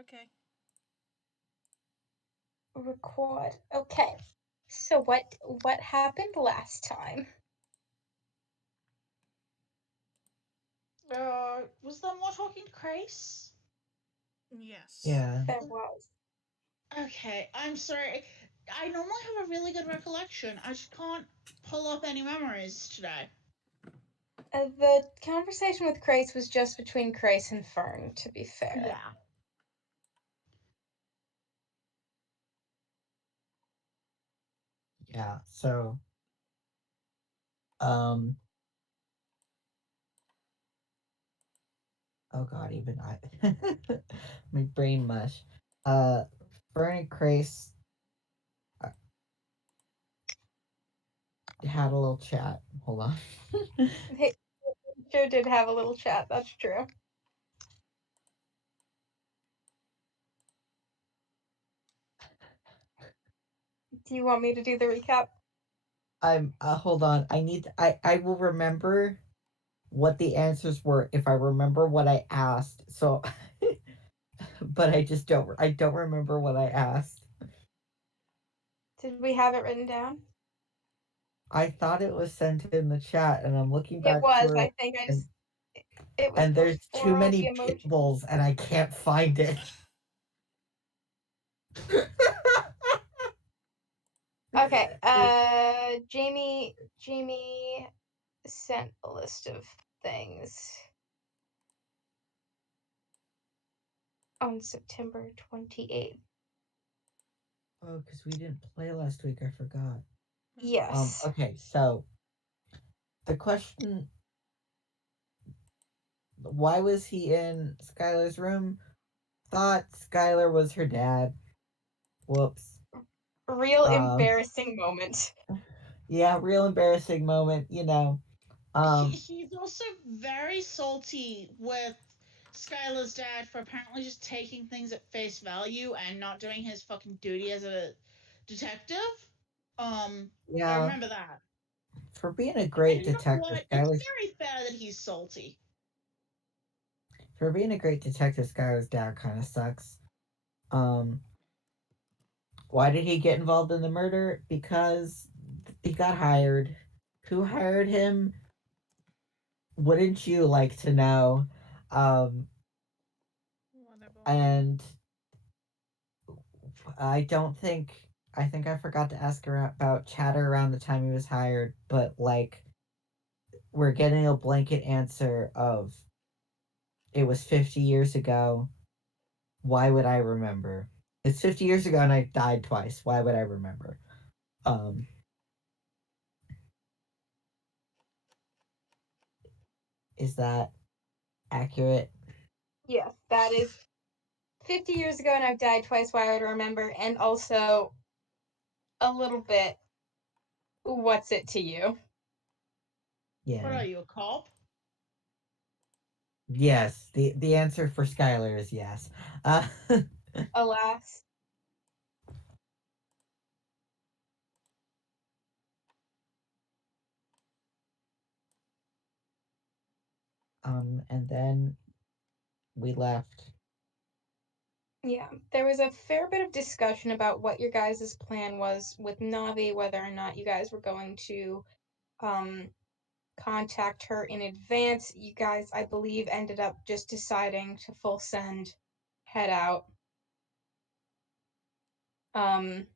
Okay. Record. Okay. So what happened last time? Was there more talking to Grace? Yes. Yeah. There was. Okay, I'm sorry. I normally have a really good recollection. I just can't pull up any memories today. The conversation with Grace was just between Grace and Fern, to be fair. Yeah. Yeah. So, um, oh god, even I, my brain mush. Fern and Grace had a little chat. Hold on. They sure did have a little chat, that's true. Do you want me to do the recap? I'm hold on. I will remember what the answers were if I remember what I asked. So but I don't remember what I asked. Did we have it written down? I thought it was sent in the chat and I'm looking It back was. through I it think and, it was and there's too before all the many emoji. pitbulls and I can't find it. Okay. Jamie sent a list of things on September 28th. Oh, because we didn't play last week, I forgot. Yes. Okay, so the question, why was he in Skylar's room? Thought Skylar was her dad. Whoops. Real Um, embarrassing moment. yeah, real embarrassing moment, you know. He's also very salty with Skylar's dad for apparently just taking things at face value and not doing his fucking duty as a detective. I Yeah, remember that. for being a And great you know detective, what? It's Skylar's very fair that he's salty. Skylar's dad kind of sucks. Um, why did he get involved in the murder? Because he got hired. Who hired him? Wouldn't you like to know? Um, Whatever. and I don't think I think I forgot to ask her about chatter around the time he was hired, but like we're getting a blanket answer of it was 50 years ago. Why would I remember? It's 50 years ago and I died twice. Why would I remember? Um is that accurate? Yes, that is 50 years ago and I've died twice. Why I would remember, and also a little bit. What's it to you? What Yeah. are you, a cop? Yes, the answer for Skylar is yes. Uh Alas. and then we left. Yeah, there was a fair bit of discussion about what your guys' plan was with Navi, whether or not you guys were going to um, contact her in advance. You guys, I believe, ended up just deciding to full send, head out. Um,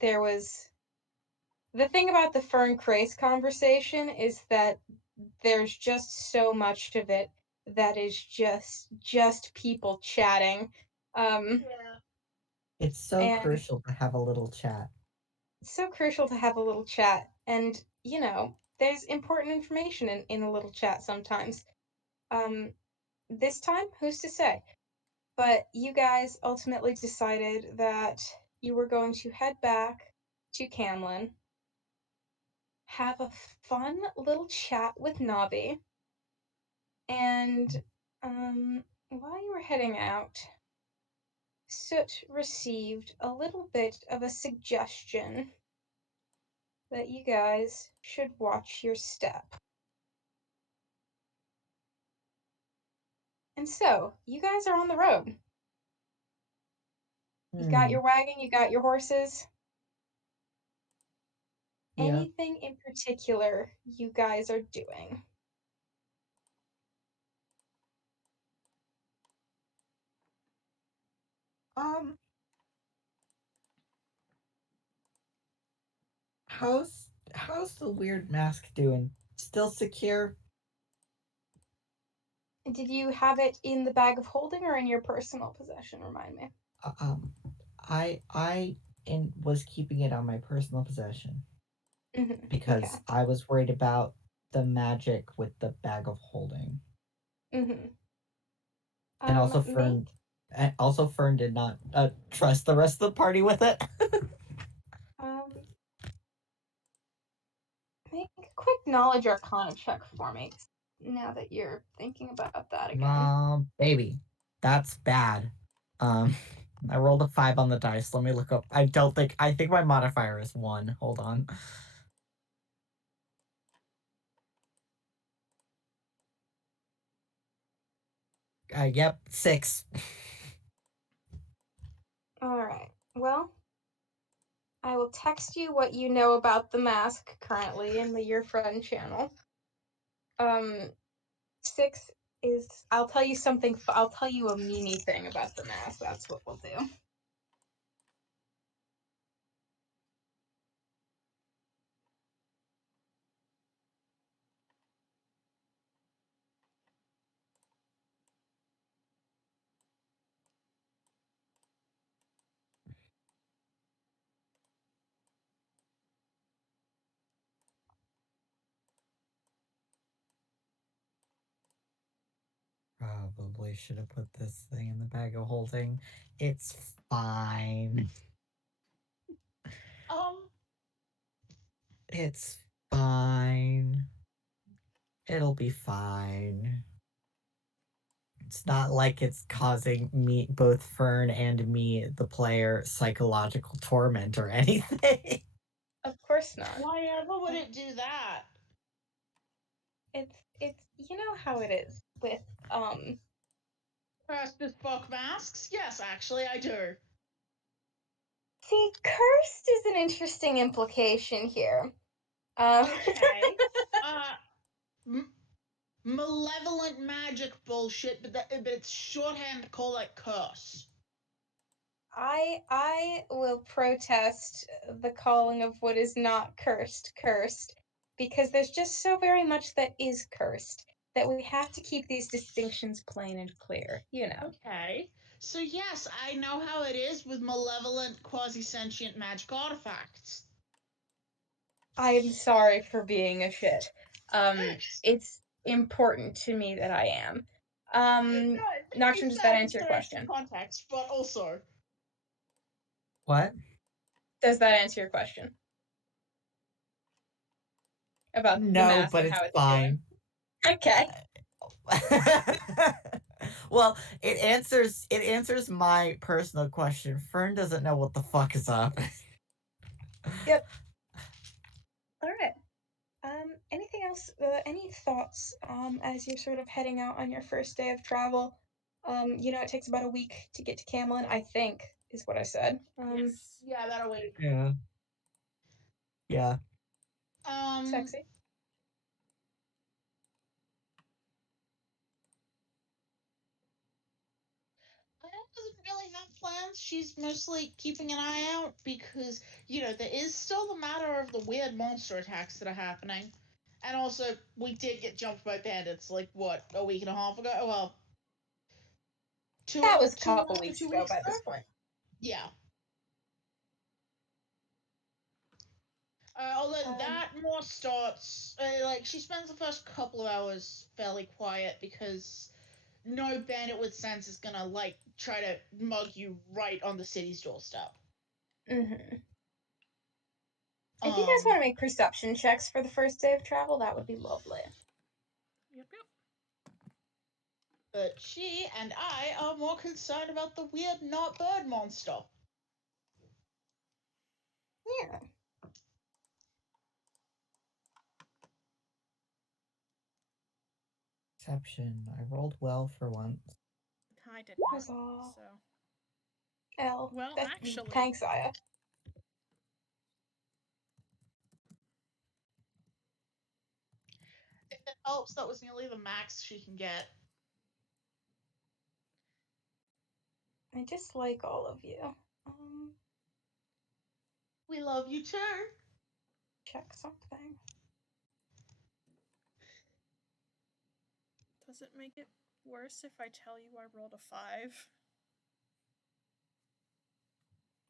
there was the thing about the Fern Crace conversation is that there's just so much of it that is just people chatting. Yeah. It's so And crucial to have a little chat. it's so crucial to have a little chat. And, you know, there's important information in a little chat sometimes. Um, this time, who's to say? But you guys ultimately decided that you were going to head back to Camlin, have a fun little chat with Navi, and while you were heading out, Soot received a little bit of a suggestion that you guys should watch your step. And so, you guys are on the road. You got your wagon, you got your horses. Yeah. Anything in particular you guys are doing? How's the weird mask doing? Still secure? Did you have it in the bag of holding or in your personal possession? Remind me. I was keeping it on my personal possession because Okay. I was worried about the magic with the bag of holding. And Also Fern did not trust the rest of the party with it. Make a quick knowledge arcana check for me. Now that you're thinking about that again. Baby, that's bad. I rolled a 5 on the dice. Let me look up. I think my modifier is 1. Hold on. Yep, 6. All right. Well, I will text you what you know about the mask currently in the Your Friend channel. 6 is I'll tell you something. I'll tell you a meanie thing about the mask. That's what we'll do. Probably should have put this thing in the bag of holding. It's fine. It's fine. It'll be fine. It's not like it's causing both Fern and me, the player, psychological torment or anything. Of course not. Why ever would it do that? It's you know how it is with Cursed bespoke masks? Yes, actually, I do. See, cursed is an interesting implication here. Okay. Malevolent magic bullshit, but it's shorthand to call it curse. I will protest the calling of what is not cursed because there's just so very much that is cursed that we have to keep these distinctions plain and clear, you know. Okay. So yes, I know how it is with malevolent quasi-sentient magic artifacts. I'm sorry for being a shit. It's important to me that I am. Nocturne, does that answer your question? Context, but also. What? Does that answer your question? About the No, mask but and it's how it's fine. doing? Okay. Well, it answers my personal question. Fern doesn't know what the fuck is up. Yep. All right. Anything else? Any thoughts? As you're sort of heading out on your first day of travel. You know, it takes about a week to get to Camelin, I think, is what I said. Yes. Yeah, that'll wait. Yeah. Yeah. Sexy. Anna doesn't really have plans. She's mostly keeping an eye out because, there is still the matter of the weird monster attacks that are happening. And also, we did get jumped by bandits, like, what, a week and a half ago? Well, That was a two couple after weeks 2 ago weeks by ago? this point. Yeah. Although that more starts, she spends the first couple of hours fairly quiet because no bandit with sense is gonna, try to mug you right on the city's doorstep. Mm-hmm. If you guys want to make perception checks for the first day of travel, that would be lovely. Yep. But she and I are more concerned about the weird not bird monster. Yeah. perception. I rolled well for once. I did not. Huzzah. So, L. well, That- actually, Thanks, Aya. If it helps, that was nearly the max she can get. I dislike all of you. We love you too. Check something. does it make it worse if I tell you I rolled a 5?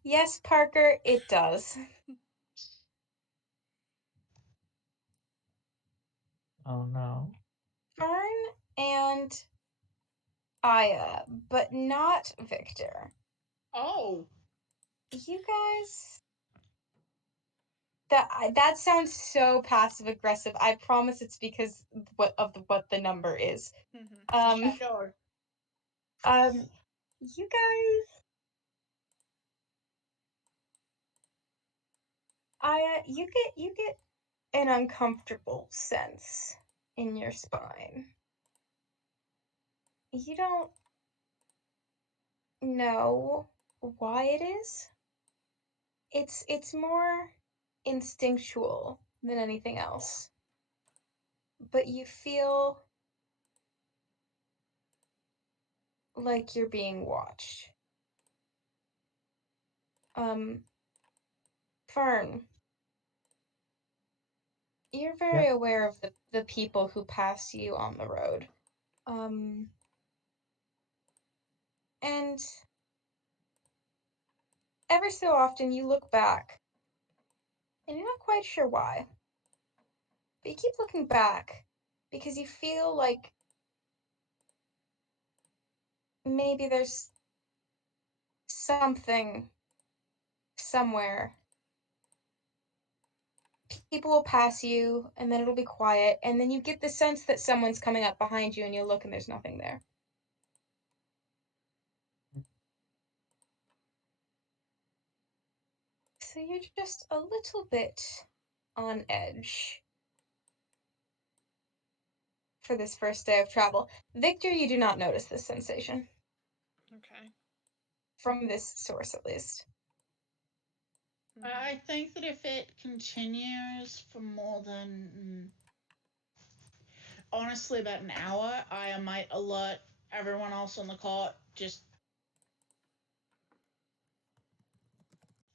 Yes, Parker, it does. Oh no. Fern and Aya, but not Victor. Oh. You guys. That sounds so passive aggressive. I promise it's because what the number is. Mm-hmm. Yeah, no. You guys. Aya, you get an uncomfortable sense in your spine. You don't know why it is. It's more instinctual than anything else. But you feel like you're being watched. Fern, you're very Yep. aware of the people who pass you on the road. And ever so often you look back and you're not quite sure why. But you keep looking back because you feel like maybe there's something somewhere. People will pass you and then it'll be quiet, and then you get the sense that someone's coming up behind you and you look and there's nothing there. So you're just a little bit on edge for this first day of travel. Victor, you do not notice this sensation. Okay. From this source, at least. Mm-hmm. I think that if it continues for more than, honestly, about an hour, I might alert everyone else on the cart. Just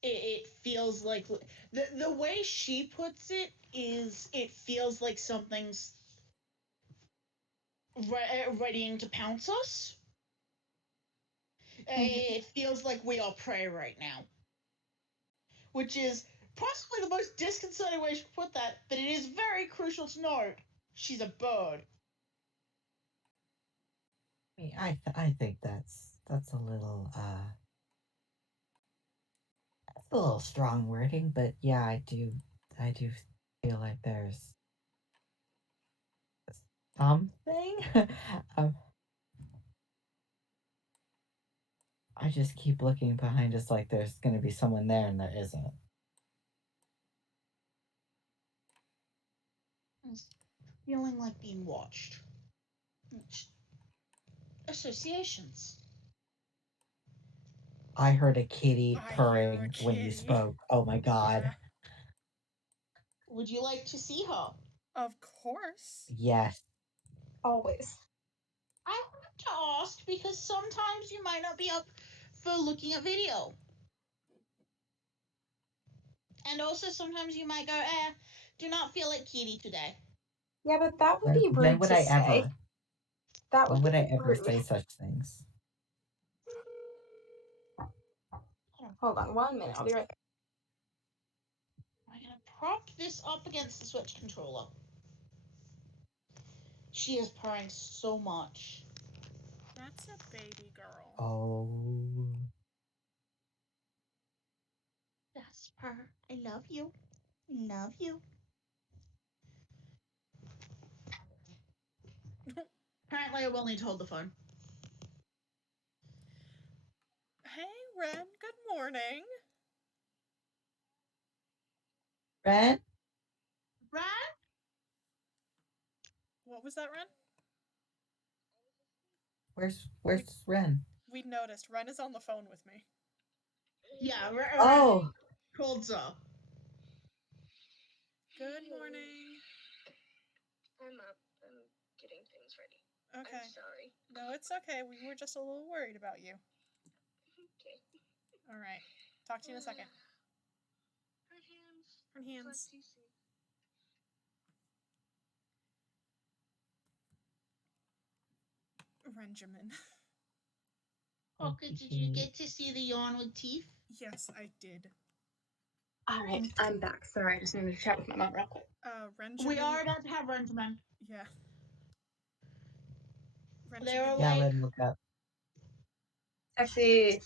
it feels like the way she puts it is it feels like something's readying to pounce us. It feels like we are prey right now, which is possibly the most disconcerting way she could put that. But it is very crucial to note she's a bird. I think that's a little that's a little strong wording, but yeah, I do feel like there's something. um, I just keep looking behind us like there's gonna be someone there, and there isn't. Feeling like being watched. Associations. I heard a kitty I hear purring a when you kitty. spoke. Oh my god. Yeah. Would you like to see her? Of course. Yes. Always. I have to ask because sometimes you might not be up for looking at video. And also sometimes you might go, do not feel like kitty today. Yeah, but that would When, be when rude would to I say. ever? That When would would I be ever rude. say such things? Hold on 1 minute. I'll be right back. I'm going to prop this up against the Switch controller. She is purring so much. That's a baby girl. Oh. Jasper, I love you. Love you. Apparently I will need to hold the phone. Hey, Ren. Good morning. Ren? Ren? What was that, Ren? Where's Ren? We noticed Ren is on the phone with me. Yeah, Oh. Cold so. Good morning. I'm up. I'm getting things ready. Okay. I'm sorry. No, it's okay. We were just a little worried about you. Okay. All right. Talk to you in a second. Her hands. Her hands. Let's see. Renjamin. Okay, did you get to see the yawn with teeth? Yes, I did. All right, I'm back. Sorry, I just needed to chat with my mom real quick. Renjamin. We are about to have Renjamin. Yeah. They were Renjamin. Yeah, like, Ren, look up. Actually,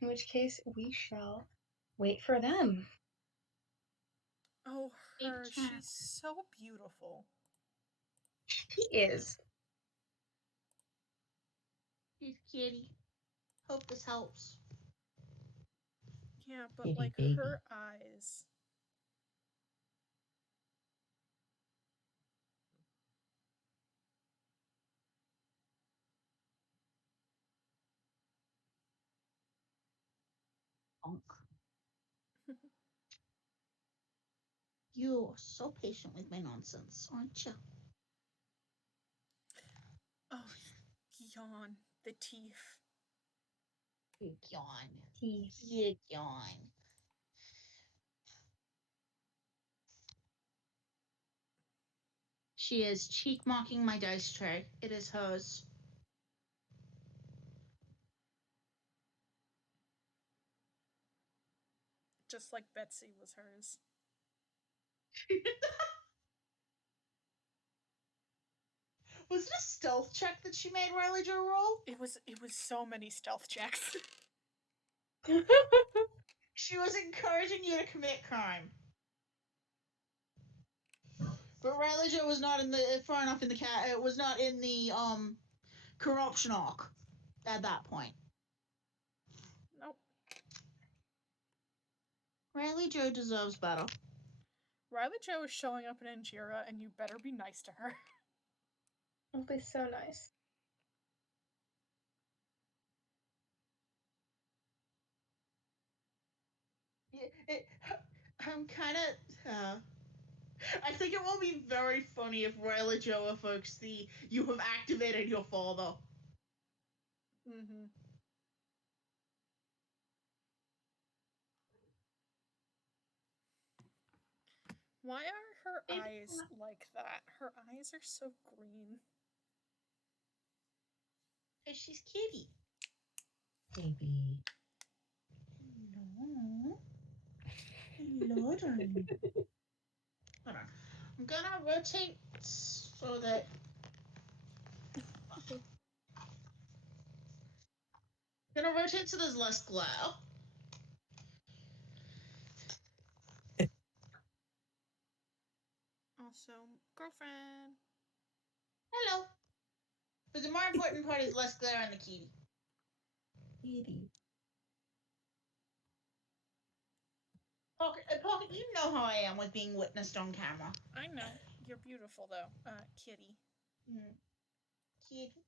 in which case we shall wait for them. Oh, Big her. chat. She's so beautiful. She is. She's kitty. Hope this helps. Yeah, but Kitty like baby. her eyes. Bonk. You are so patient with my nonsense, aren't you? Oh, yawn. The teeth. Big yawn. Teeth. Big yawn. She is cheek mocking my dice tray. It is hers. Just like Betsy was hers. Was it a stealth check that she made Riley Joe roll? It was so many stealth checks. She was encouraging you to commit crime. But Riley Joe was not in the far enough in the cat. It was not in the corruption arc at that point. Nope. Riley Joe deserves better. Riley Joe is showing up in Angira, and you better be nice to her. It'll be so nice. I'm kind of. I think it will be very funny if Riley Joe evokes the "You have activated your father." Mm-hmm. Why are her eyes like that? Her eyes are so green. Because she's kitty. Baby. Hello. Hello, darling. Hold on. I'm gonna rotate so that. Gonna rotate so there's less glare. Also, girlfriend. Hello. But the more important part is less glare on the kitty. Kitty. Pocket, you know how I am with being witnessed on camera. I know. You're beautiful, though. Kitty. Kitty.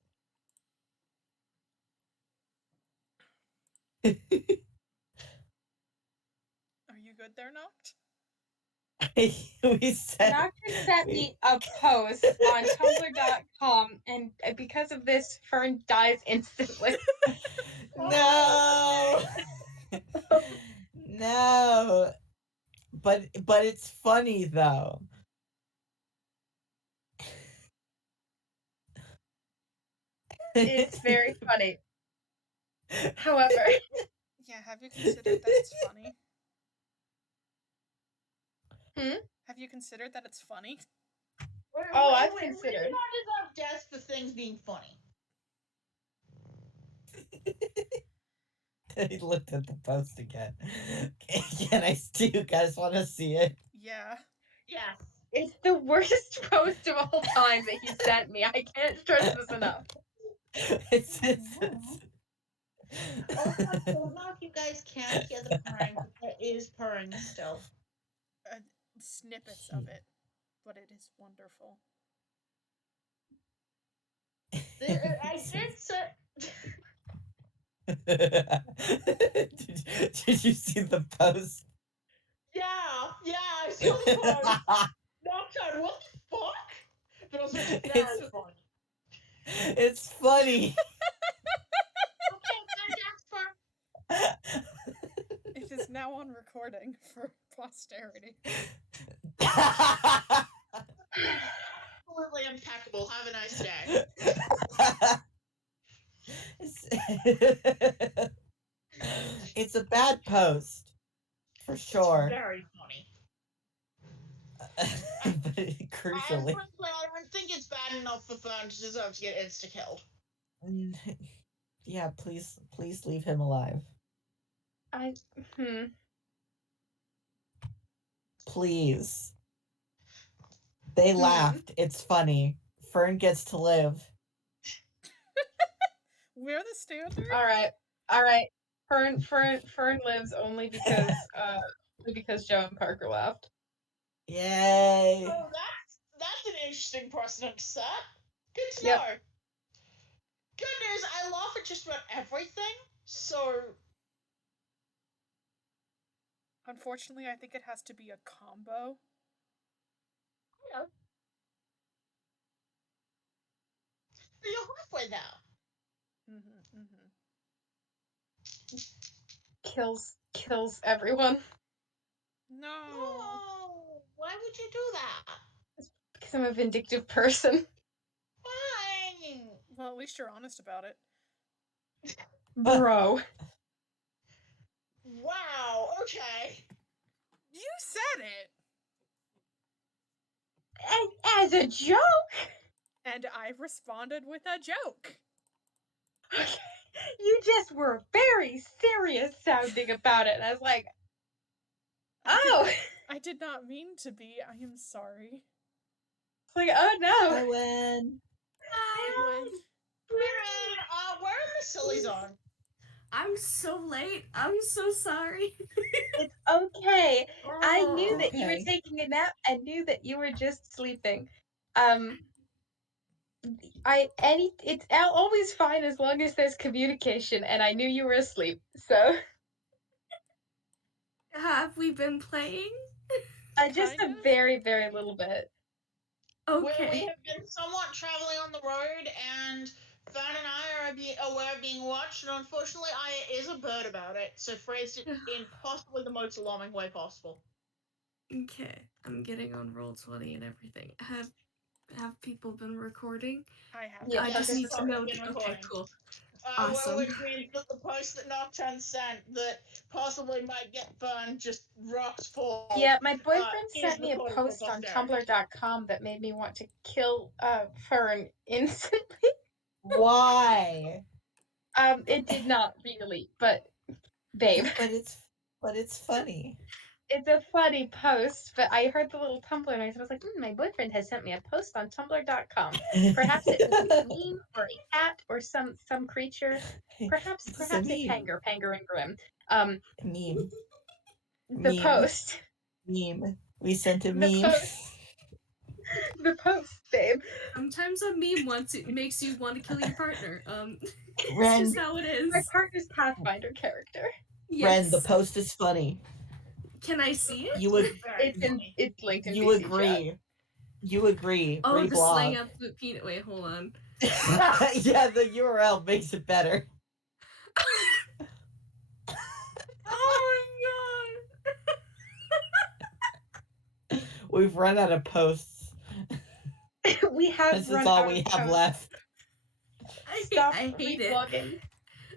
Are you good there, Noct? We said. Nocturne sent me a post on Tumblr.com, and because of this, Fern dies instantly. No. No. But it's funny though. It's very funny. However, Yeah, have you considered that it's funny? Have you considered that it's funny? I've considered. We do not deserve death for things being funny. He looked at the post again. Do you guys want to see it? Yeah. Yes. It's the worst post of all time that he sent me. I can't stress this enough. It's Also, I don't know if you guys can hear the purring, but there is purring still. Snippets of it, but it is wonderful. It's a did you see the post? yeah, I saw the post. Nocturne, what the fuck? But also it's very It's funny. it's funny. Okay, Jasper. It is now on recording for posterity. Absolutely impeccable. Have a nice day. It's a bad post for sure. Very funny. But crucially, I don't think it's bad enough for Fern to deserve to get insta-killed. yeah, please leave him alive. Please. They laughed. It's funny. Fern gets to live. We're the standard? All right. Fern lives only because Joe and Parker left. Yay! Oh, that's an interesting precedent to set. Good to Yep. know. Good news, I laugh at just about everything, so Unfortunately, I think it has to be a combo. you're halfway there. Kills everyone. No. Oh, why would you do that? Because I'm a vindictive person. Fine. Well, at least you're honest about it. Bro. Wow, okay. You said it! And as a joke! And I responded with a joke. You just were very serious sounding about it. And I was like, oh! I did not mean to be. I am sorry. It's like, oh no. I win. Where are the sillies on? I'm so late. I'm so sorry. It's okay. I knew that you were Okay. taking a nap. I knew that you were just sleeping. It's always fine as long as there's communication, and I knew you were asleep, so. Have we been playing? Just Kind a of? very, very little bit. Okay. We have been somewhat traveling on the road, and Fern and I are aware of being watched, and unfortunately, Aya is a bird about it, so phrased it in possibly the most alarming way possible. Okay. I'm getting on Roll20 and everything. Have people been recording? I have. Yeah, I just Parker's need to know. been Okay, recording. cool. Awesome. Which means that the post that Nocturne sent that possibly might get Fern just rocks full. Yeah, my boyfriend is sent me a recorded for post on posterity. Tumblr.com that made me want to kill Fern instantly. Why? It did not really, but babe. But it's funny. It's a funny post, but I heard the little Tumblr noise and I was like, my boyfriend has sent me a post on Tumblr.com. Perhaps it was a meme or a cat or some creature. Perhaps a panger and grim. Meme. The post. Meme. We sent a The meme. The post, babe. Sometimes a meme makes you want to kill your partner. It's Ren, just how it is. My partner's Pathfinder character. Ren, Yes. the post is funny. Can I see it? You would. It's linked in You VC agree. chat. You agree. Oh, Reblog. the slang absolute peanut. Wait, hold on. Yeah, the URL makes it better. Oh my god. We've run out of posts. We have This run is all out we of have posts. left. I hate it.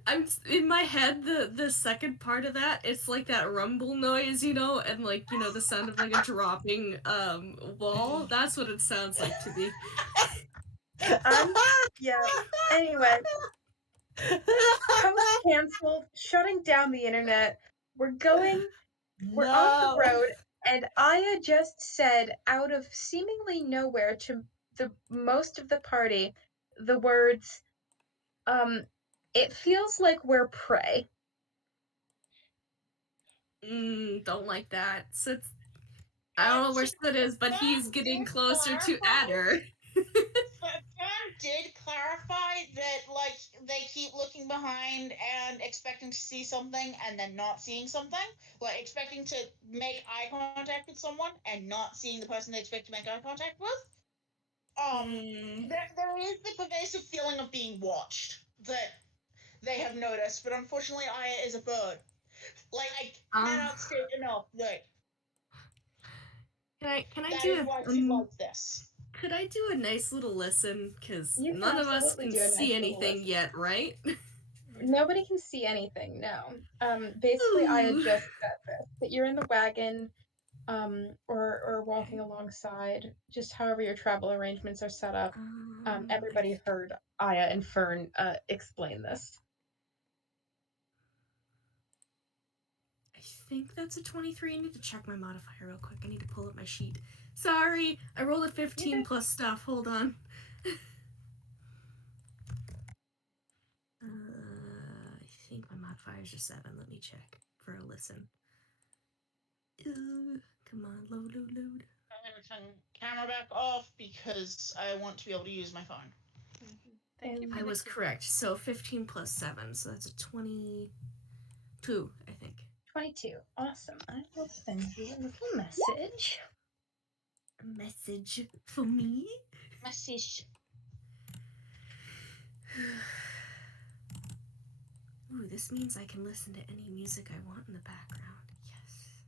I'm in my head. The second part of that, it's like that rumble noise, and like the sound of like a dropping wall. That's what it sounds like to me. Yeah. Anyway, post canceled, shutting down the internet. We're on the road, and Aya just said out of seemingly nowhere to the most of the party the words, it feels like we're prey. Don't like that. So I don't know where Sid is, but he's getting closer to Adder. Fern did clarify right that like they keep looking behind and expecting to see something and then not seeing something, like expecting to make eye contact with someone and not seeing the person they expect to make eye contact with. There is the pervasive feeling of being watched that they have noticed, but unfortunately, Aya is a bird. Like I cannot state enough that Can I that do is why she likes this. Could I do a nice little listen? Because You can none of us absolutely can do a nice see little anything listen. yet, right? Nobody can see anything, no. Basically, Aya Ooh. just said this, that you're in the wagon, or walking alongside, just however your travel arrangements are set up. Everybody heard Aya and Fern explain this. I think that's a 23. I need to check my modifier real quick. I need to pull up my sheet. Sorry, I rolled a 15 plus stuff. Hold on. I think my modifiers are 7. Let me check for a listen. Come on, load. I'm gonna turn camera back off because I want to be able to use my phone. Thank you for I was correct. So 15 plus 7, so that's a 22, I think. 22. Awesome. I will send you a little message. A message for me? Message. Ooh, this means I can listen to any music I want in the background. Yes.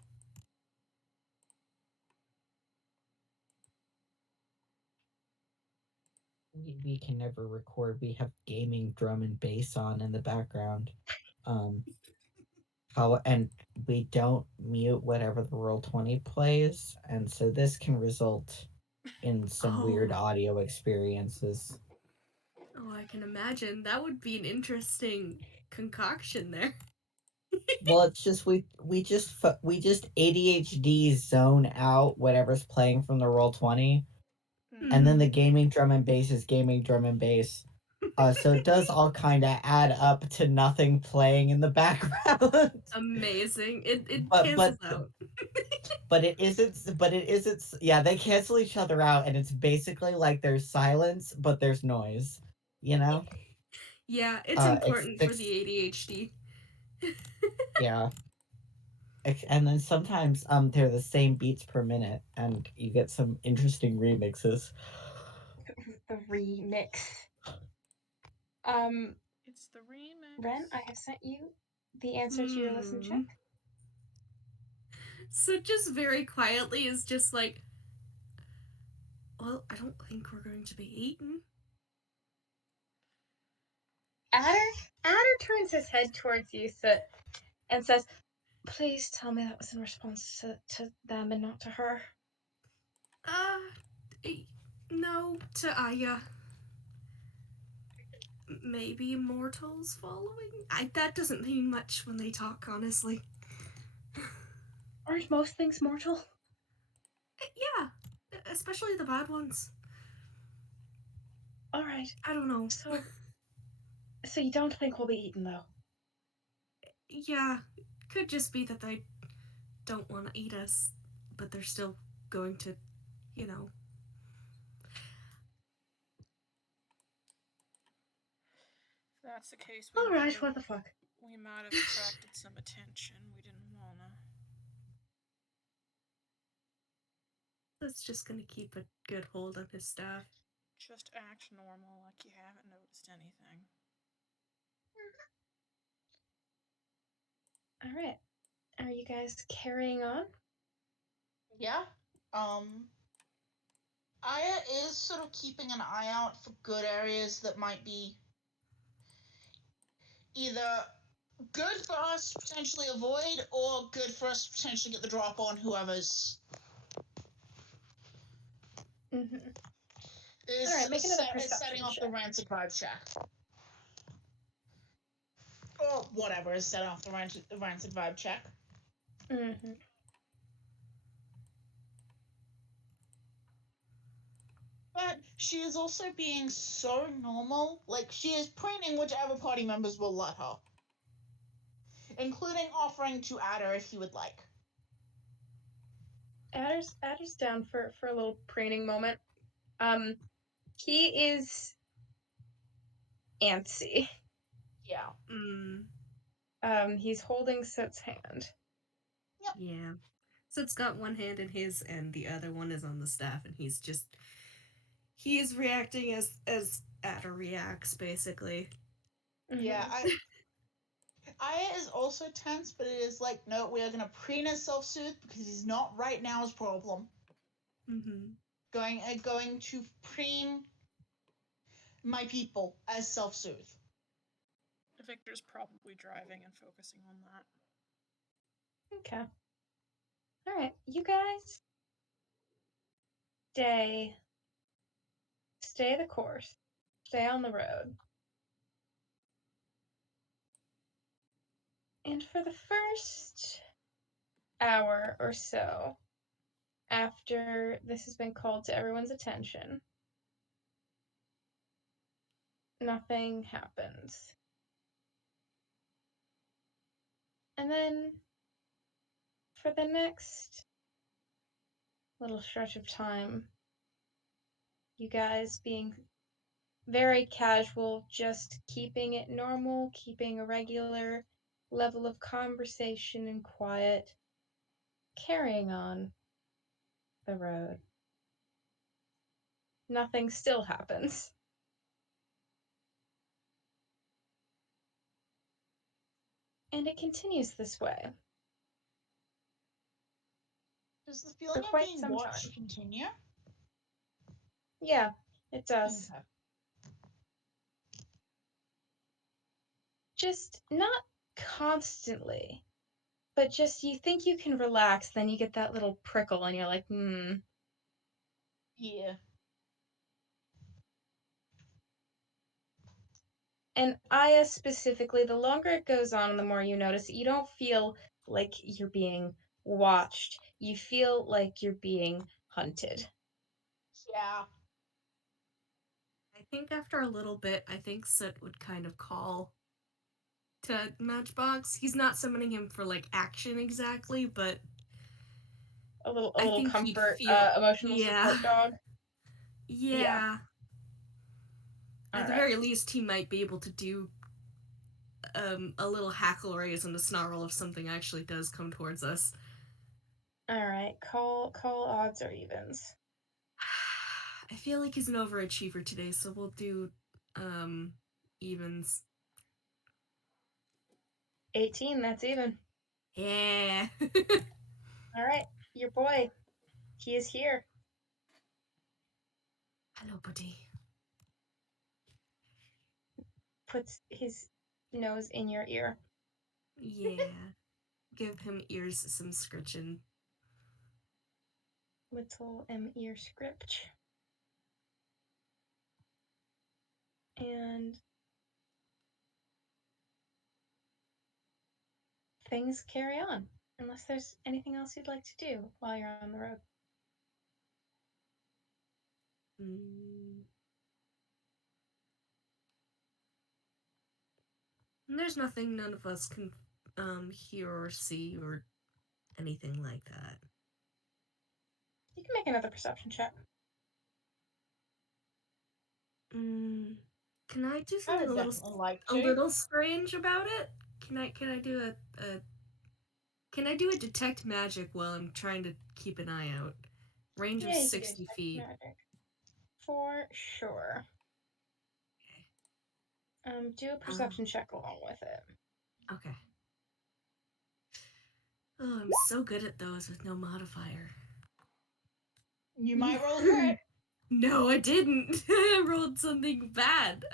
We can never record. We have gaming drum and bass on in the background. And we don't mute whatever the Roll20 plays, and so this can result in some weird audio experiences. Oh, I can imagine. That would be an interesting concoction there. Well, it's just we just ADHD zone out whatever's playing from the Roll20, and then the gaming drum and bass is gaming drum and bass. So it does all kind of add up to nothing playing in the background. Amazing. It but cancels out. but it isn't. Yeah, they cancel each other out, and it's basically like there's silence, but there's noise. You know? Yeah, it's important for the ADHD. Yeah. And then sometimes they're the same beats per minute, and you get some interesting remixes. The remix. It's the remix. Ren, I have sent you the answer to your listen check. So just very quietly is just like, well, I don't think we're going to be eaten. Adder turns his head towards you and says, "Please tell me that was in response to them and not to her." No, to Aya. Maybe mortals following? That doesn't mean much when they talk, honestly. Aren't most things mortal? Yeah, especially the bad ones. Alright. I don't know. So you don't think we'll be eaten, though? Yeah, could just be that they don't want to eat us, but they're still going to, you know. If that's the case, Alright, what the fuck? We might have attracted some attention we didn't wanna. That's just gonna keep a good hold on his staff. Just act normal like you haven't noticed anything. Alright. Are you guys carrying on? Yeah. Aya is sort of keeping an eye out for good areas that might be either good for us to potentially avoid or good for us to potentially get the drop on whoever's. Alright, make another perception setting off check. the rancid vibe check. Or whatever is setting off the rancid vibe check. But she is also being so normal. Like, she is preening whichever party members will let her. Including offering to Adder if he would like. Adder's down for a little preening moment. He is antsy. Yeah. He's holding Soot's hand. Yep. Yeah. Soot's got one hand in his, and the other one is on the staff, and he is reacting as Ada reacts, basically. Yeah, Aya is also tense, but it is like, no, we are going to preen his self-soothe because he's not right now his problem. Going to preen my people as self-soothe. Victor's probably driving and focusing on that. Okay. Alright, you guys stay the course. Stay on the road. And for the first hour or so, after this has been called to everyone's attention, nothing happens. And then for the next little stretch of time, you guys being very casual, just keeping it normal, keeping a regular level of conversation and quiet, carrying on the road. Nothing still happens. And it continues this way. Does the feeling For of quite being some watched time. continue? Yeah, it does. Okay. Just not constantly, but just you think you can relax, then you get that little prickle and you're like, Yeah. And Aya specifically, the longer it goes on, the more you notice it. You don't feel like you're being watched. You feel like you're being hunted. Yeah. I think after a little bit, I think Soot would kind of call to Matchbox. He's not summoning him for like action exactly, but A little I think comfort, he'd feel emotional support dog. Yeah. At the Alright. very least, he might be able to do a little hackle raise and a snarl if something actually does come towards us. Alright, call odds or evens. I feel like he's an overachiever today, so we'll do evens. 18, that's even. Yeah. Alright, your boy. He is here. Hello, buddy. Puts his nose in your ear. Yeah. Give him ears some scritching. Little ear script. And things carry on, unless there's anything else you'd like to do while you're on the road. There's nothing none of us can hear or see or anything like that. You can make another perception check. Can I do something a little strange about it? Can I do a detect magic while I'm trying to keep an eye out? Range of 60 feet. Magic. For sure. Do a perception check along with it. Okay. Oh, I'm so good at those with no modifier. You might roll a crit. No, I didn't. I rolled something bad.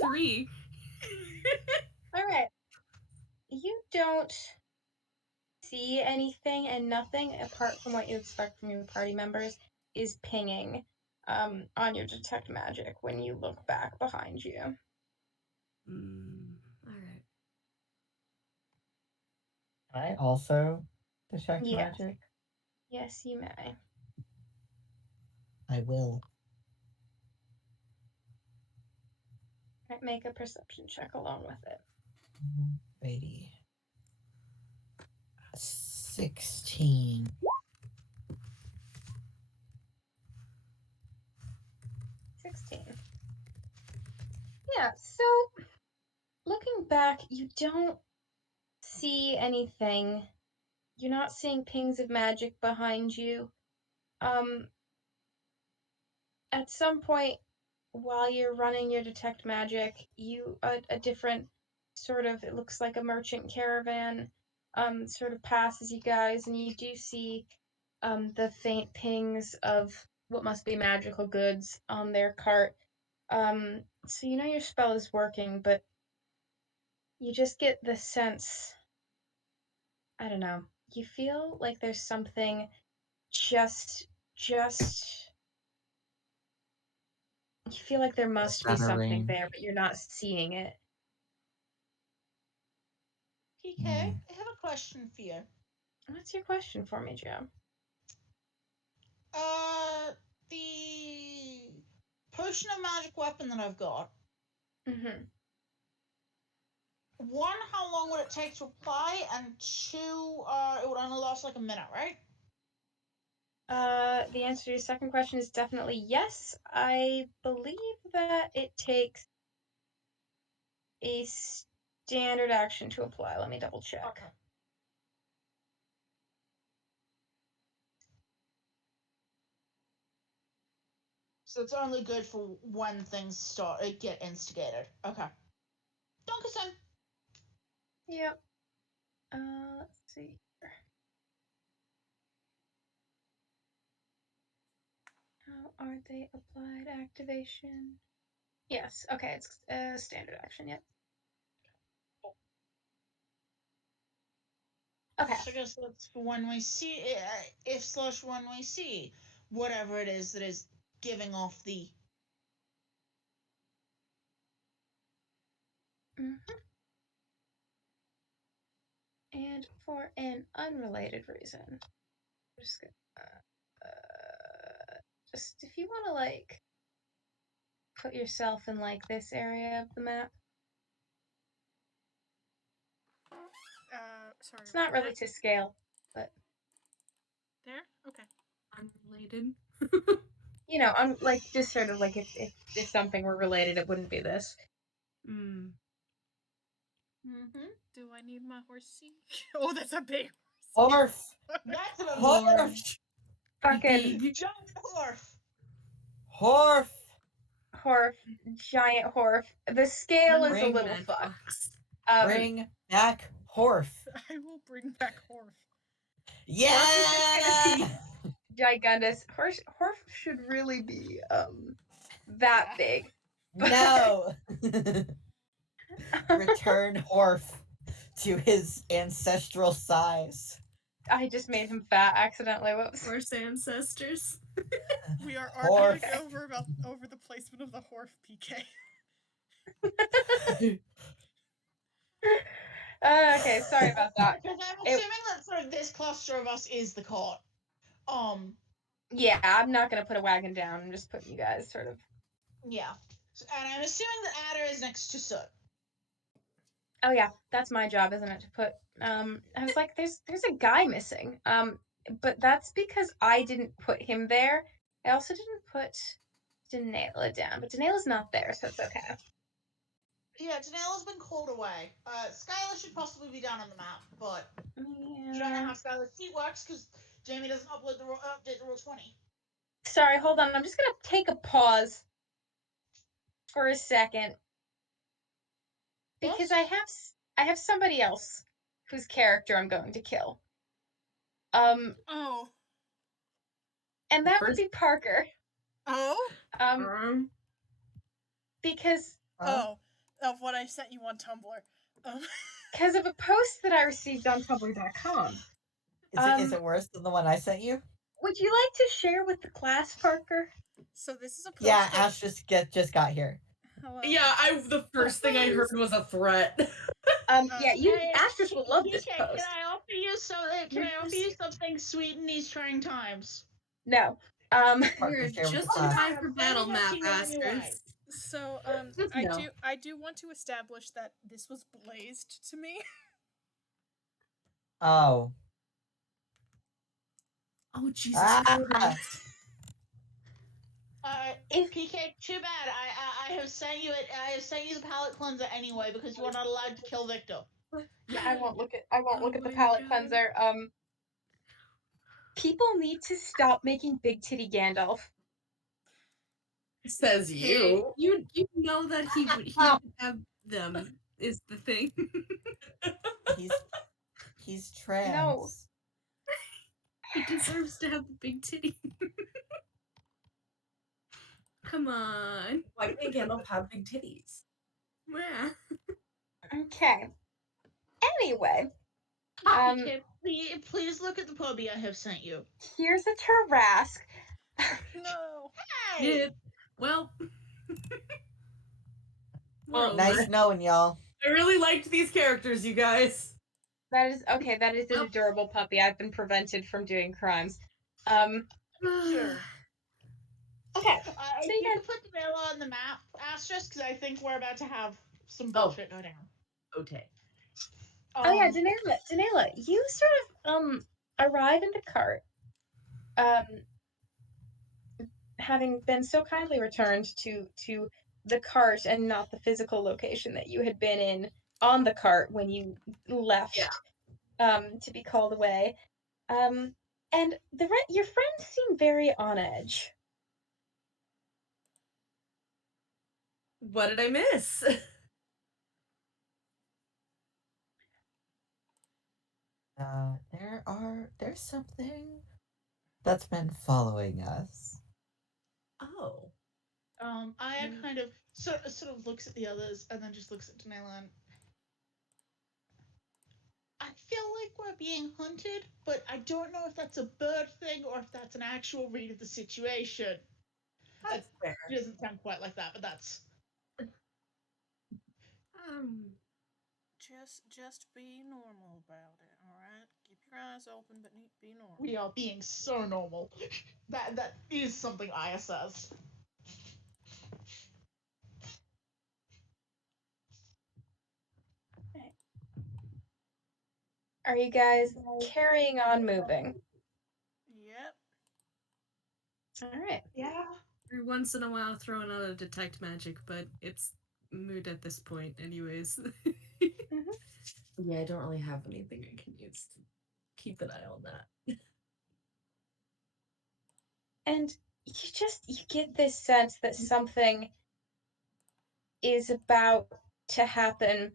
3. Alright. You don't see anything, and nothing apart from what you expect from your party members is pinging on your detect magic when you look back behind you. Alright. Can I also detect Yes. magic? Yes, you may. I will. Make a perception check along with it. Righty. 16. 16. Yeah, so looking back, you don't see anything. You're not seeing pings of magic behind you. At some point while you're running your detect magic, a different sort of, it looks like a merchant caravan sort of passes you guys, and you do see the faint pings of what must be magical goods on their cart. So you know your spell is working, but you just get the sense, I don't know, you feel like there's something just you feel like there must be something Stuttering. there, but you're not seeing it. PK, Hmm. I have a question for you. What's your question for me, Joe? The potion of magic weapon that I've got. Mm-hmm. One, how long would it take to apply? And two, it would only last like a minute, right? The answer to your second question is definitely yes. I believe that it takes a standard action to apply. Let me double check. Okay. So it's only good for when things get instigated. Okay. Dunkerson. Yep. Let's see here. How are they applied? Activation. Yes. Okay. It's a standard action. Yep. Okay. So I guess that's when we see if/when we see whatever it is that is giving off the. Mm-hmm. And for an unrelated reason, I'm just gonna just if you want to like put yourself in like this area of the map. Sorry. It's not really that? to scale, but There? Okay. Unrelated. you know, I'm like just sort of like if something were related, it wouldn't be this. Mm. Mm-hmm. Do I need my horsey? Oh, that's a big Horf! That's an Horf! Fucking Big. giant horf. Horf! Horf, giant Horf. The scale is a Ring. little fucked. Matchbox. Bring back Horf! I will bring back Horf. Yeah! Horf is just gigundous. Horf should really be that Yeah. big. No! Return Horf to his ancestral size. I just made him fat accidentally. Whoops. Horse ancestors. We are Horf. arguing over the placement of the Horf PK. Okay, sorry about that. Because I'm assuming that sort of this cluster of us is the cart. Yeah, I'm not gonna put a wagon down. I'm just putting you guys sort of. Yeah. And I'm assuming that Ada is next to Soot. Oh yeah, that's my job, isn't it? To put. I was like, there's a guy missing. But that's because I didn't put him there. I also didn't put Denela down, but Denela's not there, so it's okay. Yeah, Janela's been called away. Skylar should possibly be down on the map, but I don't know Yeah. how Skylar's seat works because Jamie doesn't update the Roll 20. Sorry, hold on. I'm just gonna take a pause for a second because Yes? I have somebody else whose character I'm going to kill. Oh. And that would be Parker. Oh? Because Oh. Of what I sent you on Tumblr. Because of a post that I received on Tumblr.com. Is it worse than the one I sent you? Would you like to share with the class, Parker? So this is a post. Yeah, Ash just got here. Hello. Yeah, the first thing I heard was a threat. Ashes will love this PK, post. Can I offer you something sweet in these trying times? No. You're just in time for battle map, Asters. So I do want to establish that this was blazed to me. Oh. Oh Jesus Ah! Christ. PK, too bad. I have sent you it. I have sent you the palate cleanser anyway because you are not allowed to kill Victor. Yeah, I won't look at the my palette God. cleanser. People need to stop making big titty Gandalf. Says Hey, you. you know that he would have them is the thing. He's trans. No. He deserves to have the big titty. Come on. Why can't Gandalf have big titties? Yeah. Okay. Anyway, PK, please look at the puppy I have sent you. here's a Tarask. No. Hey! Yeah. Well. Nice knowing y'all. I really liked these characters, you guys. That is okay. That is an Well. adorable puppy. I've been prevented from doing crimes. Sure. Okay. So you can put Danila on the map, Asterisk, because I think we're about to have some bullshit go down. Okay. Oh yeah, Danila, you sort of arrive in the cart, having been so kindly returned to the cart and not the physical location that you had been in on the cart when you left, to be called away. And your friends seem very on edge. What did I miss? There's something that's been following us. Oh. Aya kind of sort of looks at the others and then just looks at Danila and I feel like we're being hunted, but I don't know if that's a bird thing or if that's an actual read of the situation. That's fair. It doesn't sound quite like that, but that's Just be normal about it, alright? Keep your eyes open, but be normal. we are being so normal. That is something Aya says. Are you guys carrying on moving? Yep. All right. Yeah. Every once in a while, throwing out a detect magic, but it's moot at this point, anyways. Yeah, I don't really have anything I can use to keep an eye on that. And you get this sense that something is about to happen,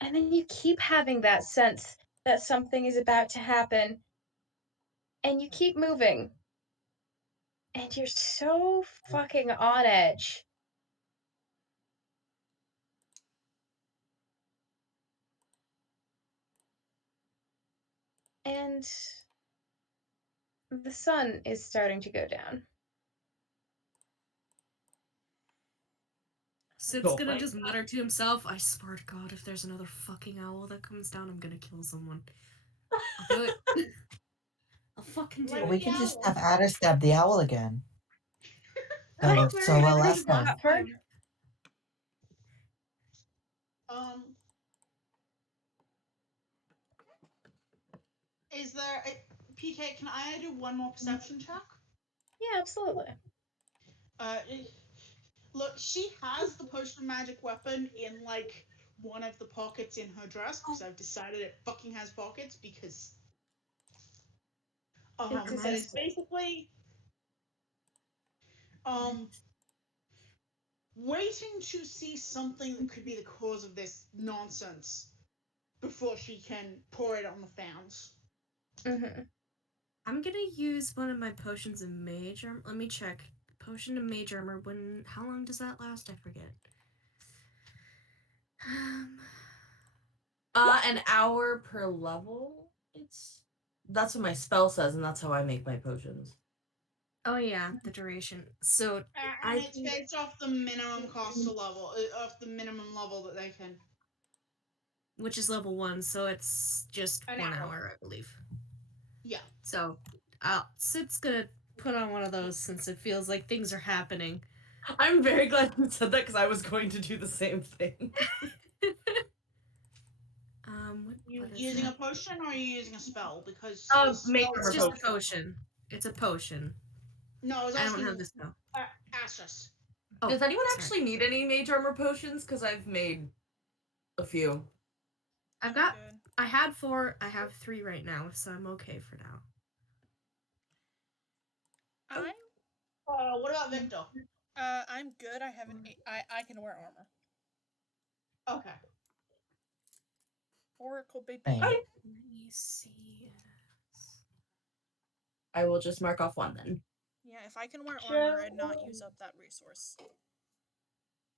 and then you keep having that sense that something is about to happen, and you keep moving, and you're so fucking on edge. And the sun is starting to go down. Sid's gonna just mutter to himself, I swear to God, if there's another fucking owl that comes down, I'm gonna kill someone. I'll do it. I'll fucking do Like it. We can just have Adder stab the owl again. That worked so well last time. Is there a PK? Can I do one more perception check? Yeah, absolutely. Look, she has the potion of magic weapon in like one of the pockets in her dress because I've decided it fucking has pockets because it's basically waiting to see something that could be the cause of this nonsense before she can pour it on the fans. Mm-hmm. I'm gonna use one of my potions of mage armor. Let me check. Potion of mage armor. How long does that last? I forget. An hour per level. That's what my spell says, and that's how I make my potions. Oh yeah, the duration. So and it's based off the minimum cost of level, off the minimum level that they can. Which is level 1, so it's just An 1 hour. hour, I believe. Yeah. So, Sid's gonna put on one of those since it feels like things are happening. I'm very glad you said that because I was going to do the same thing. You using a potion or are you using a spell? Because it's just a potion. It's a potion. No, I was I asking don't have the spell. Astros. Oh, Does anyone sorry. actually need any mage armor potions? Because I've made a few. I've I'm got. good. I had 4. I have 3 right now, so I'm okay for now. What about Victor? I'm good. I have an. I can wear armor. Okay. Oracle baby. Same. Okay. Let me see. I will just mark off 1 then. Yeah, if I can wear armor and not use up that resource.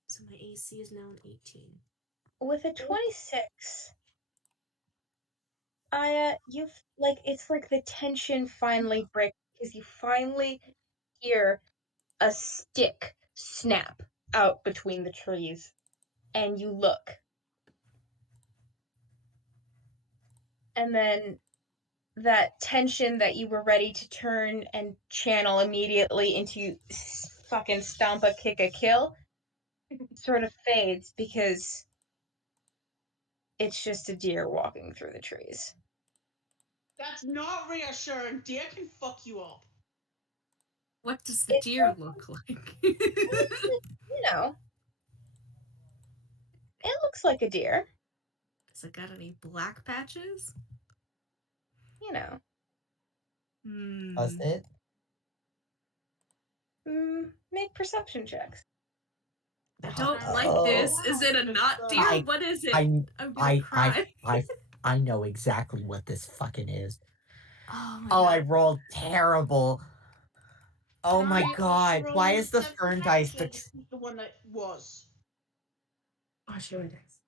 So my AC is now an 18. With a 26, you've it's like the tension finally breaks because you finally hear a stick snap out between the trees, and you look, and then that tension that you were ready to turn and channel immediately into fucking stomp a kick a kill sort of fades because it's just a deer walking through the trees. That's not reassuring. Deer can fuck you up. What does the deer look like? You know, it looks like a deer. Has it got any black patches? You know. Does it? Make perception checks. I don't Oh. like this. Is it a not deer? What is it? I'm gonna cry. I know exactly what this fucking is. Oh my Oh, god. I rolled terrible. Oh Can my I god, roll why a is the perception fern check? dice Should I just keep the one that was? Oh, she already does.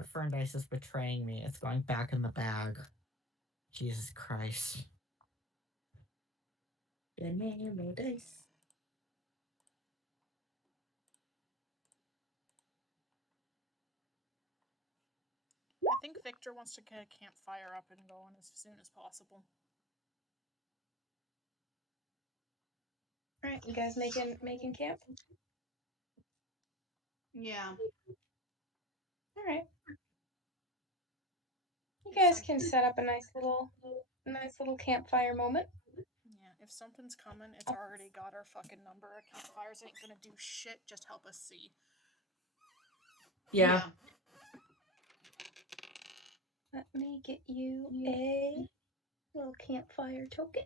the fern dice is betraying me? It's going back in the bag. Jesus Christ. Banana dice. I think Victor wants to get a campfire up and going as soon as possible. All right, you guys making camp? Yeah. All right. You guys can set up a nice little campfire moment. Yeah, if something's coming, it's already got our fucking number. Campfires ain't gonna do shit. Just help us see. Yeah. Let me get you a little campfire token.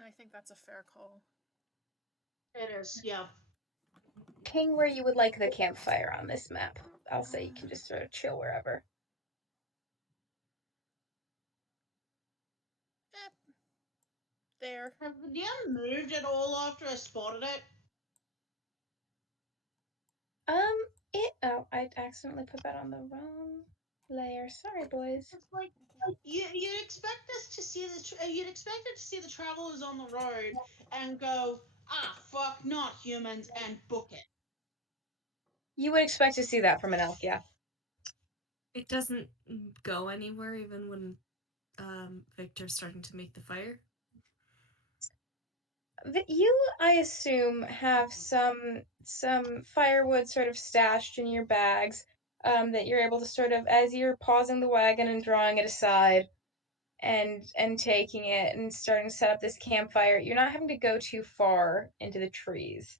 I think that's a fair call. It is. Yeah. King, where you would like the campfire on this map? I'll say you can just sort of chill wherever. There. Has the deer moved at all after I spotted it? I accidentally put that on the wrong layer. Sorry, boys. It's like you'd expect us to see you'd expect it to see the travelers on the road and go, fuck, not humans, and book it. You would expect to see that from an elk, yeah. It doesn't go anywhere even when Victor's starting to make the fire. You, I assume, have some firewood sort of stashed in your bags that you're able to sort of, as you're pausing the wagon and drawing it aside and taking it and starting to set up this campfire, you're not having to go too far into the trees.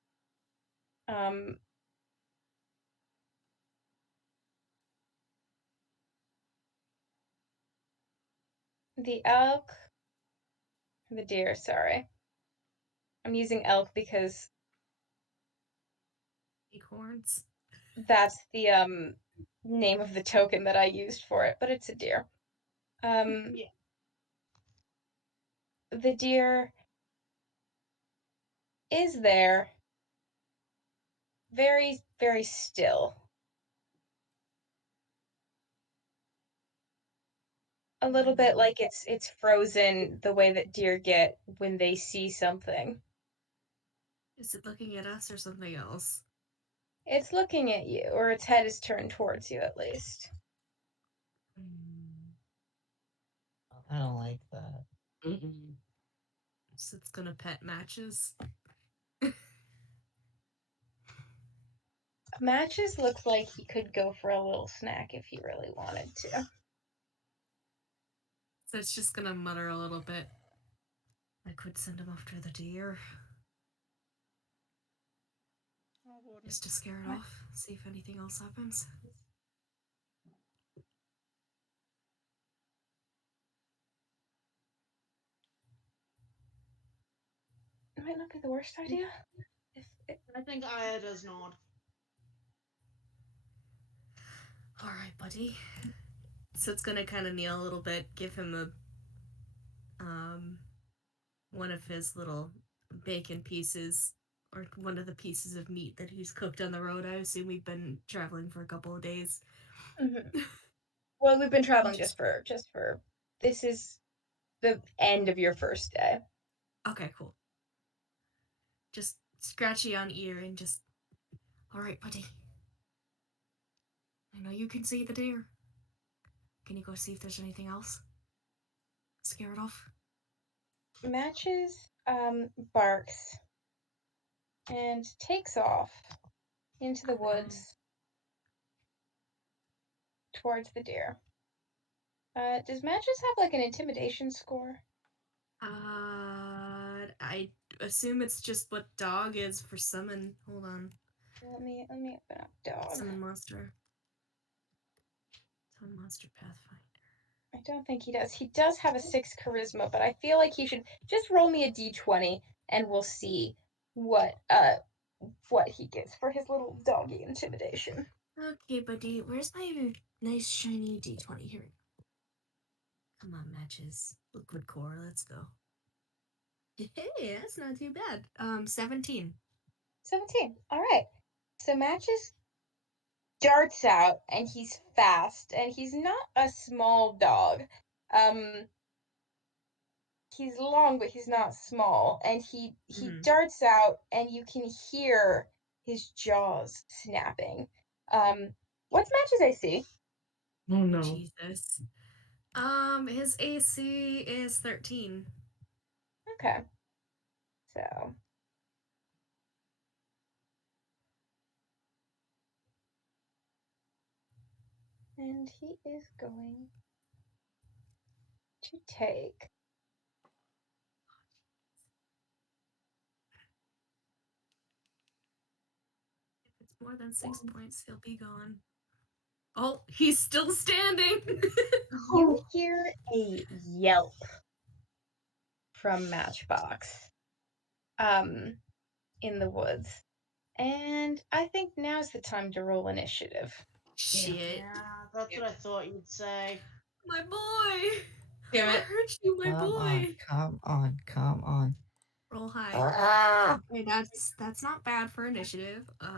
The deer, sorry. I'm using elk because Acorns. that's the name of the token that I used for it, but it's a deer. Yeah. The deer is there, very, very still. A little bit like it's frozen the way that deer get when they see something. Is it looking at us or something else? It's looking at you, or its head is turned towards you at least. I don't like that. So it's gonna pet Matches. Matches looks like he could go for a little snack if he really wanted to. So it's just gonna mutter a little bit. I could send him after the deer. I wouldn't. Just to scare it off. See if anything else happens. It might not be the worst idea. I think Aya does not. Alright, buddy. So it's gonna kind of kneel a little bit, give him a one of his little bacon pieces, or one of the pieces of meat that he's cooked on the road. I assume we've been traveling for a couple of days. Mm-hmm. Well, we've been traveling just for this is the end of your first day. Okay, cool. Just scratchy on ear and just, alright, buddy. I know you can see the deer. Can you go see if there's anything else? Scare it off. Matches barks and takes off into the woods towards the deer. Does Matches have like an intimidation score? I assume it's just what dog is for summon. Hold on. Let me open up dog. Summon monster. Summon monster Pathfinder. I don't think he does. He does have a 6 charisma, but I feel like he should just roll me a d20 and we'll see what he gets for his little doggy intimidation. Okay, buddy. Where's my nice shiny d20 here? Come on, Matches. Liquid core, let's go. Hey, that's not too bad. 17. 17. All right. So Matches darts out and he's fast and he's not a small dog. He's long but he's not small and he darts out and you can hear his jaws snapping. What's Matches AC? Oh no. Jesus. His AC is 13. Okay. So and he is going to take If it's more than 6 points, he'll be gone. Oh, he's still standing! You hear a yelp from Matchbox in the woods. And I think now's the time to roll initiative. Shit. Yeah, that's what I thought you'd say. My boy! Damn I it. hurt you, my boy! Come on. Roll high. Ah! Okay, that's not bad for initiative. Let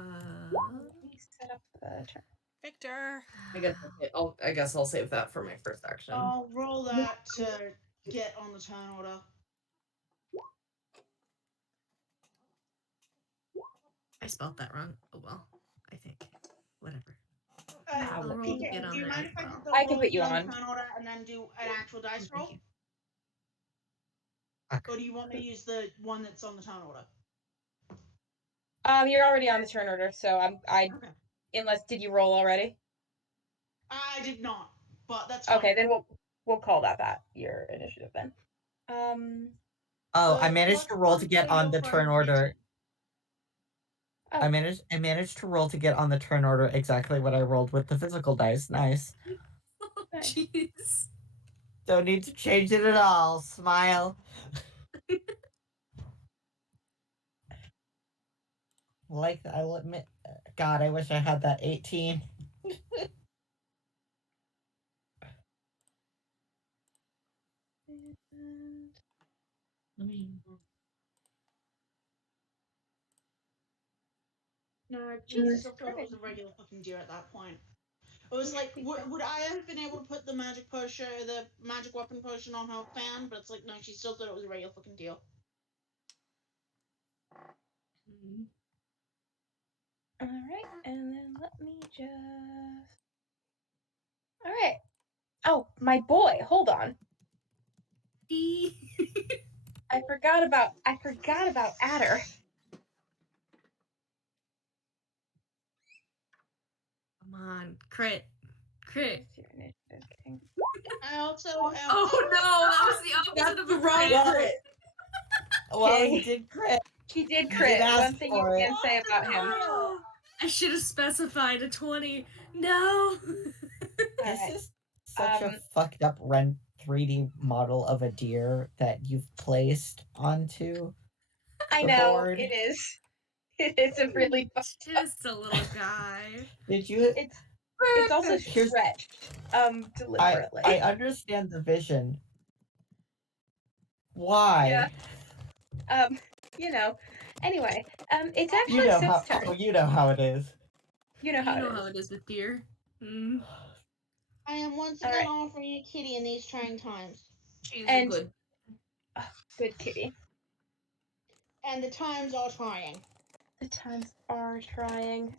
me set up the turn. Victor. I guess I'll save that for my first action. I'll roll that to get on the turn order. I spelled that wrong. Oh well, I think. Whatever. I'll roll to get do on you there mind as if I well. did the I can roll put you down on. turn order and then do an actual dice roll? Thank you. Or do you want me to use the one that's on the turn order? You're already on the turn order, so Okay. unless did you roll already? I did not, but that's fine. Okay, then we'll call that your initiative then. Oh, I But managed what's to roll one to get for on your the turn friend order. Oh. I managed to roll to get on the turn order exactly what I rolled with the physical dice. Nice. Nice. Jeez. Don't need to change it at all. Smile. Like I will admit, God, I wish I had that 18. No, Jesus, I thought it was a regular fucking deer at that point. It was like, would I have been able to put the magic weapon potion on her fan? But it's like, no, she still thought it was a regular fucking deer. All right, and then let me just. All right. Oh, my boy, hold on. I forgot about Adder. Come on, crit. What's your initiative thing? I also Oh no, that was the opposite That's of the a wrong crit. crit. Well, he Okay. did crit. He did You crit. did ask One thing you for it. can say about him. Oh, I should have specified a 20. No. This Alright. is such a fucked up Ren 3D model of a deer that you've placed onto I the know, board. it is. It is a really Just a little guy. Did you? It's also Here's- stretched deliberately. I understand the vision. Why? Yeah. You know. Anyway, it's actually You know Soap's turn. you know how it is. You know how how it is with deer. Mm. I am once All again right. offering a kitty in these trying times. She's And- a good. Good kitty. And the times are trying. The times are trying.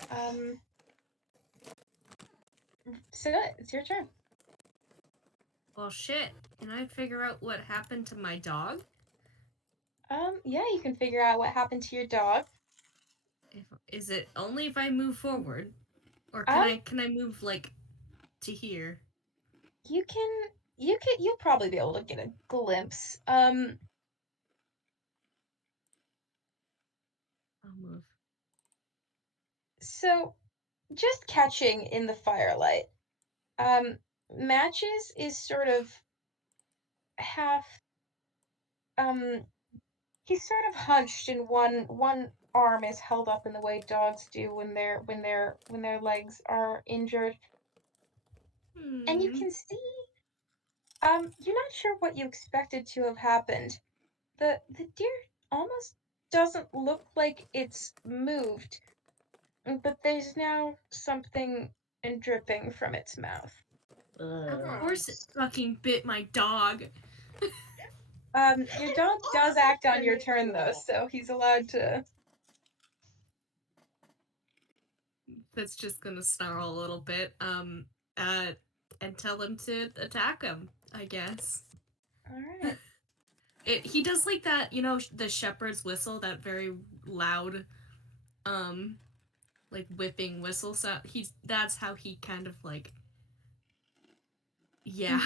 So it's your turn. Well, shit. Can I figure out what happened to my dog? Yeah, you can figure out what happened to your dog. Is it only if I move forward, or can I move like to here? You'll probably be able to get a glimpse. I'll move. So just catching in the firelight. Matches is sort of half he's sort of hunched and one arm is held up in the way dogs do when their legs are injured. And you can see you're not sure what you expected to have happened. The deer almost doesn't look like it's moved, but there's now something dripping from its mouth. Of course it fucking bit my dog. Your dog does act on your turn though, so he's allowed to. That's just gonna snarl a little bit, and tell him to attack him, I guess. Alright. He does like that, you know, the shepherd's whistle, that very loud, like whipping whistle sound. That's how he kind of like, yeah.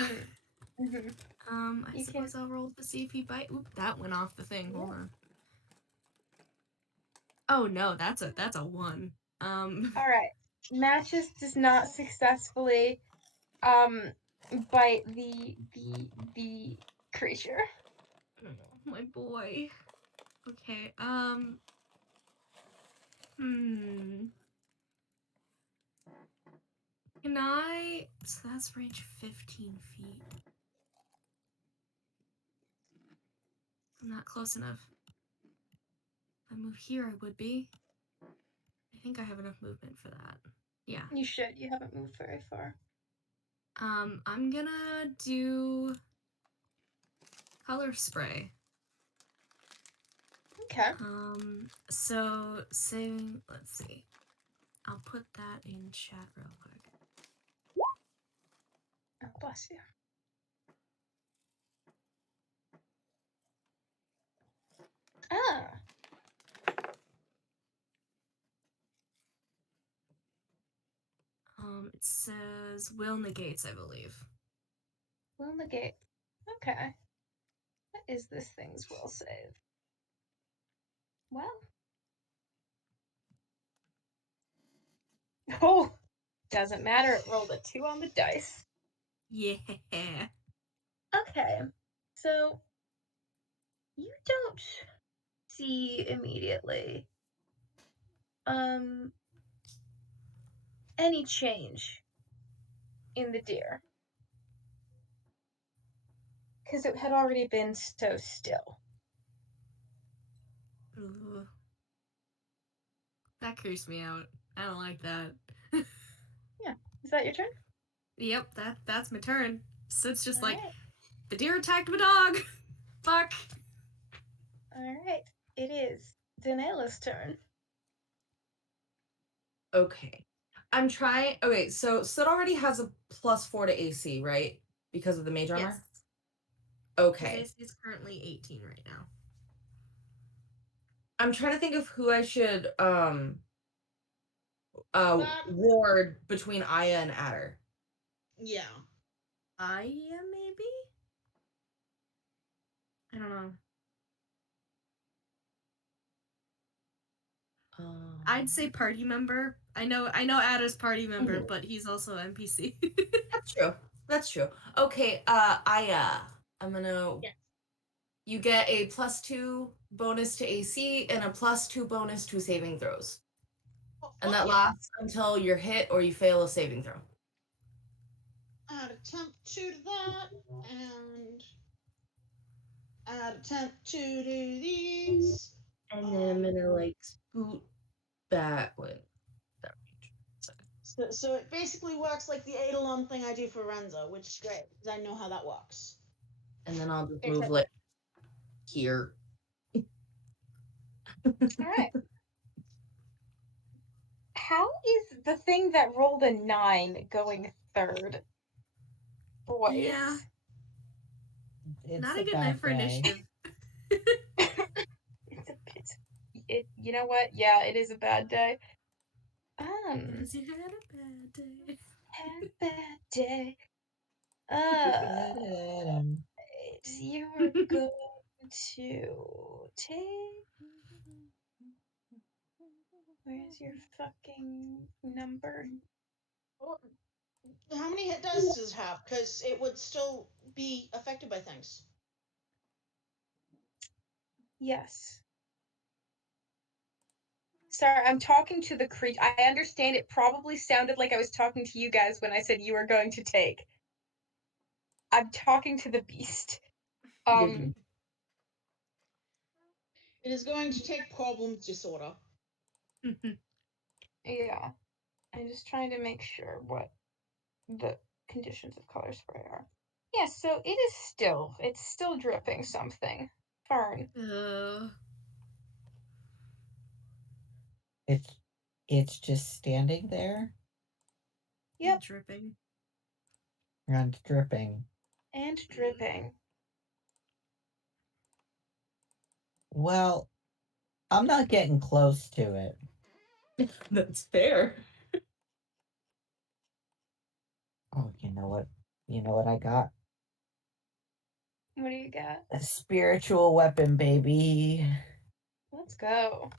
Mm-hmm. I suppose I'll roll to see if he bite. Oop, that went off the thing. Hold on. Oh no, that's a 1. Alright. Matches does not successfully bite the creature. Oh, my boy. Okay, Can I... So that's range 15 feet. I'm not close enough. If I move here, I would be. I think I have enough movement for that. Yeah. You should. You haven't moved very far. I'm gonna do... color spray. Okay. So, saving... Let's see. I'll put that in chat real quick. Oh, bless you. Ah. It says will negates, I believe. Will negate. Okay. What is this thing's will save? Well. Oh. Doesn't matter. It rolled a 2 on the dice. Yeah. Okay. So you don't see immediately any change in the deer. Because it had already been so still. Ooh. That creeps me out. I don't like that. Yeah. Is that your turn? Yep, that's my turn. So it's just like, Alright. the deer attacked my dog! Fuck! Alright. It is Daniela's turn. Okay. I'm trying. Okay, so Sid already has a +4 to AC, right? Because of the mage armor? Yes. Okay. His AC is currently 18 right now. I'm trying to think of who I should ward between Aya and Adder. Yeah. Aya, maybe? I don't know. I'd say party member. I know Ada's party member, Mhm. but he's also NPC. That's true. That's true. Okay, I'm gonna. Yes. You get a +2 bonus to AC and a +2 bonus to saving throws, Oh, and fuck that yeah. lasts until you're hit or you fail a saving throw. Add attempt 2 to that, and add attempt 2 to these. And then I'm gonna like scoot back. Wait, that range. So it basically works like the Eidolon thing I do for Renzo, which is great, because I know how that works. And then I'll just Okay, move so- like here. All right. How is the thing that rolled a 9 going third? Boys. Yeah. It's Not a a good bad night for day. initiative. You know what? Yeah, it is a bad day. Because you had a bad day. Had a bad day. You are going to take. Where's your fucking number? Well, how many hit dice does it have? Because it would still be affected by things. Yes. Sorry, I'm talking to the creature. I understand it probably sounded like I was talking to you guys when I said you are going to take. I'm talking to the beast. It is going to take problems disorder. Yeah. I'm just trying to make sure what the conditions of color spray are. Yeah, so it's still dripping something. Fern. It's just standing there Yep. Dripping. and dripping. And dripping. Well, I'm not getting close to it. That's fair. Oh, you know what? You know what I got? What do you got? A spiritual weapon, baby. Let's go.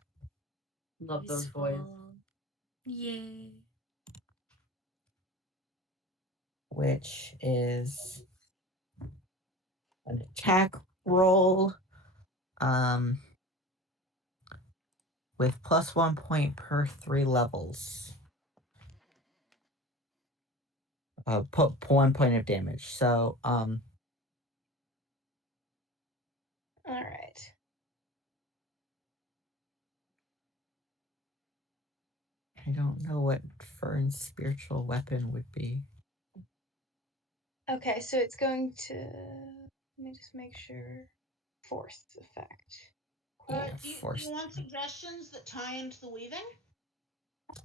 Love those boys. Yay. Which is an attack roll with +1 point per 3 levels. Put 1 point of damage. So All right. I don't know what Fern's spiritual weapon would be. Okay, so it's going to. Let me just make sure. Force effect. Yeah, Do force. you want suggestions that tie into the weaving?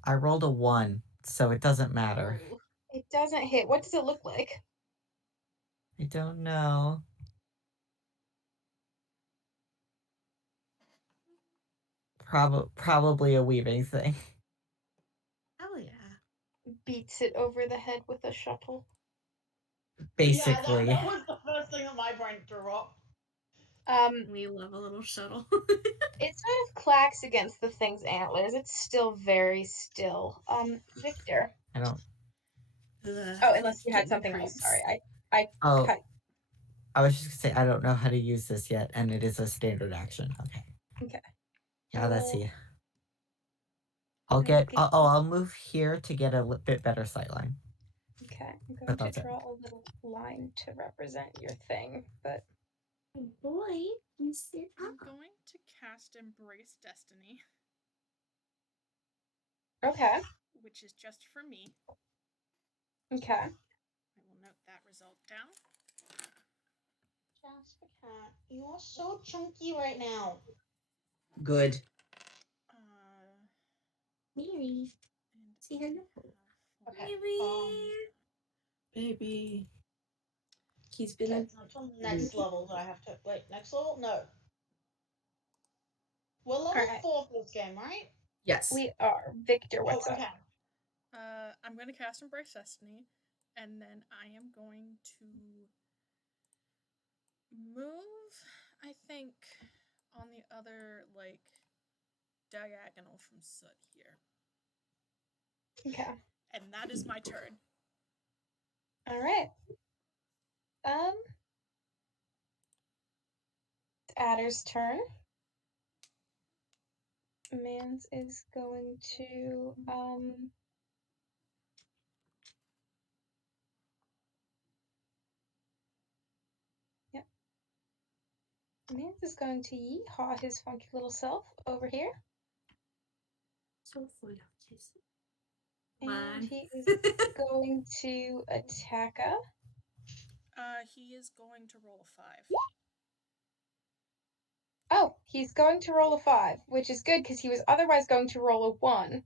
I rolled a 1, so it doesn't matter. Ooh. It doesn't hit. What does it look like? I don't know. Probably a weaving thing. Hell yeah. Beats it over the head with a shuttle. Basically. Yeah, that was the first thing that my brain threw up. We love a little shuttle. It sort of clacks against the thing's antlers. It's still very still. Victor. I don't. Oh, unless you had something else. Sorry, I Oh, cut. I was just gonna say I don't know how to use this yet, and it is a standard action. Okay. Okay. Now let's see. Well, I'll move here to get a bit better sightline. Okay, I'm But going to that's it. draw a little line to represent your thing, but Boy, you sit I'm going to cast Embrace Destiny, okay. which is just for me. Okay. I will note that result down. Jasper Cat, you are so chunky right now. Good. Mary. See her Okay. Baby. He's been Okay, so until the next level do I have to wait, next level? No. We're level Alright. 4 for this game, right? Yes. We are. Victor, what's okay. up? I'm going to cast Embrace Destiny, and then I am going to move, I think, on the other, like, diagonal from Soot here. Okay. And that is my turn. All right. It's Adder's turn. Mans is going to Yep. Mans is going to yeehaw his funky little self over here. So full of kisses. And he is going to attack her. He is going to roll a 5. Oh, he's going to roll a 5, which is good because he was otherwise going to roll a 1. Buddy,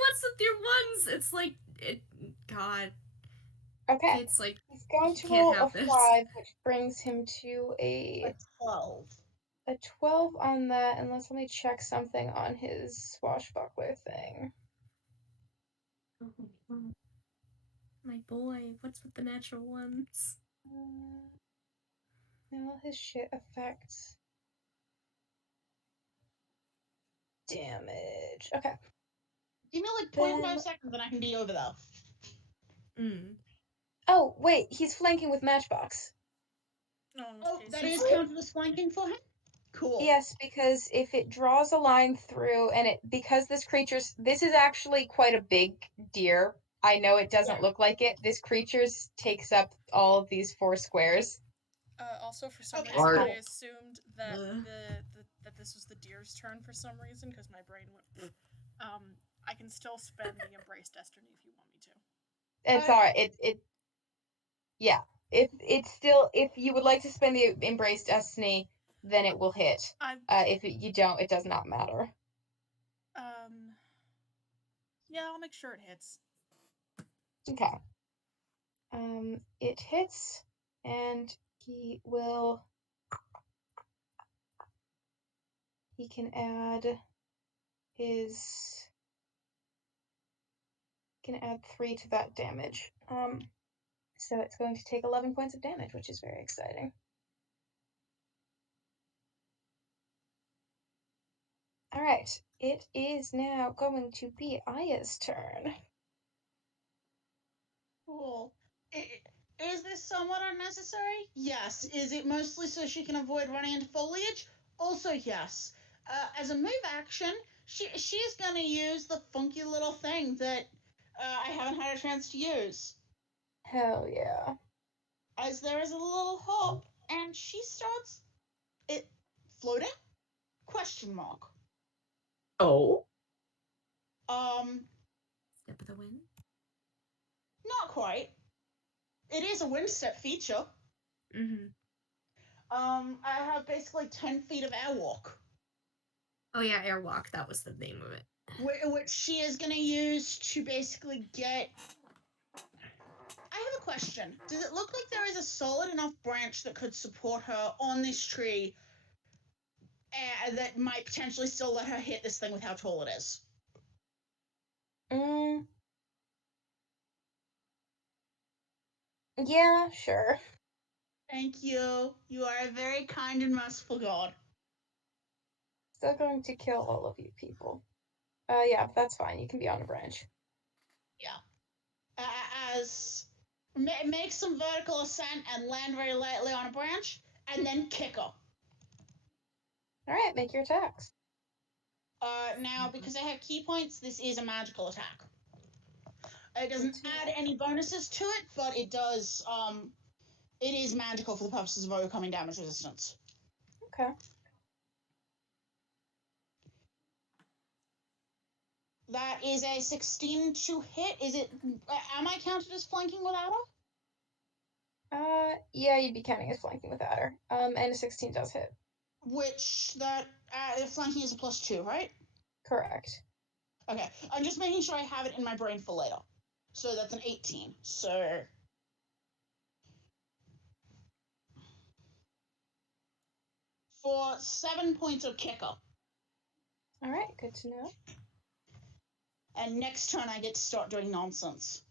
what's with your ones? It's like God. Okay. It's like He's going to can't roll have a this. 5, which brings him to A 12. a 12 on that, and let me check something on his swashbuckler thing. My boy, what's with the natural ones? Now his shit affects damage. Okay. Give me like 0.5 seconds and I can be over there. Oh, wait, he's flanking with Matchbox. Oh, that is counted as flanking for him? Cool. Yes, because if it draws a line through and because this is actually quite a big deer. I know it doesn't look like it. This creature takes up all of these 4 squares. Also, for some Okay. reason, Art. I assumed that that this was the deer's turn for some reason because my brain went. I can still spend the Embrace Destiny if you want me to. It's alright. Yeah. If you would like to spend the Embrace Destiny, then it will hit. If you don't, it does not matter. Yeah, I'll make sure it hits. Okay. It hits, and he can add 3 to that damage. So it's going to take 11 points of damage, which is very exciting. All right, it is now going to be Aya's turn. Cool. Is this somewhat unnecessary? Yes. Is it mostly so she can avoid running into foliage? Also yes. As a move action, she's gonna use the funky little thing that I haven't had a chance to use. Hell yeah. As there is a little hop, and she starts it floating? Question mark. Oh. Step of the wind? Not quite. It is a wind step feature. Mm-hmm. I have basically 10 feet of airwalk. Oh yeah, airwalk, that was the name of it. Which she is going to use to basically get... I have a question. Does it look like there is a solid enough branch that could support her on this tree that might potentially still let her hit this thing with how tall it is? Yeah, sure. Thank you. You are a very kind and merciful god. Still going to kill all of you people. Yeah, that's fine. You can be on a branch. Yeah. Make some vertical ascent and land very lightly on a branch, and then kick her. Alright, make your attacks. Now, because I have key points, this is a magical attack. It doesn't add any bonuses to it, but it does, it is magical for the purposes of overcoming damage resistance. Okay. That is a 16 to hit. Is it, am I counted as flanking without her? Yeah, you'd be counting as flanking without her. And a 16 does hit. Which, flanking is a +2, right? Correct. Okay, I'm just making sure I have it in my brain for later. So that's an 18. So for 7 points of kicker. Alright, good to know. And next turn I get to start doing nonsense.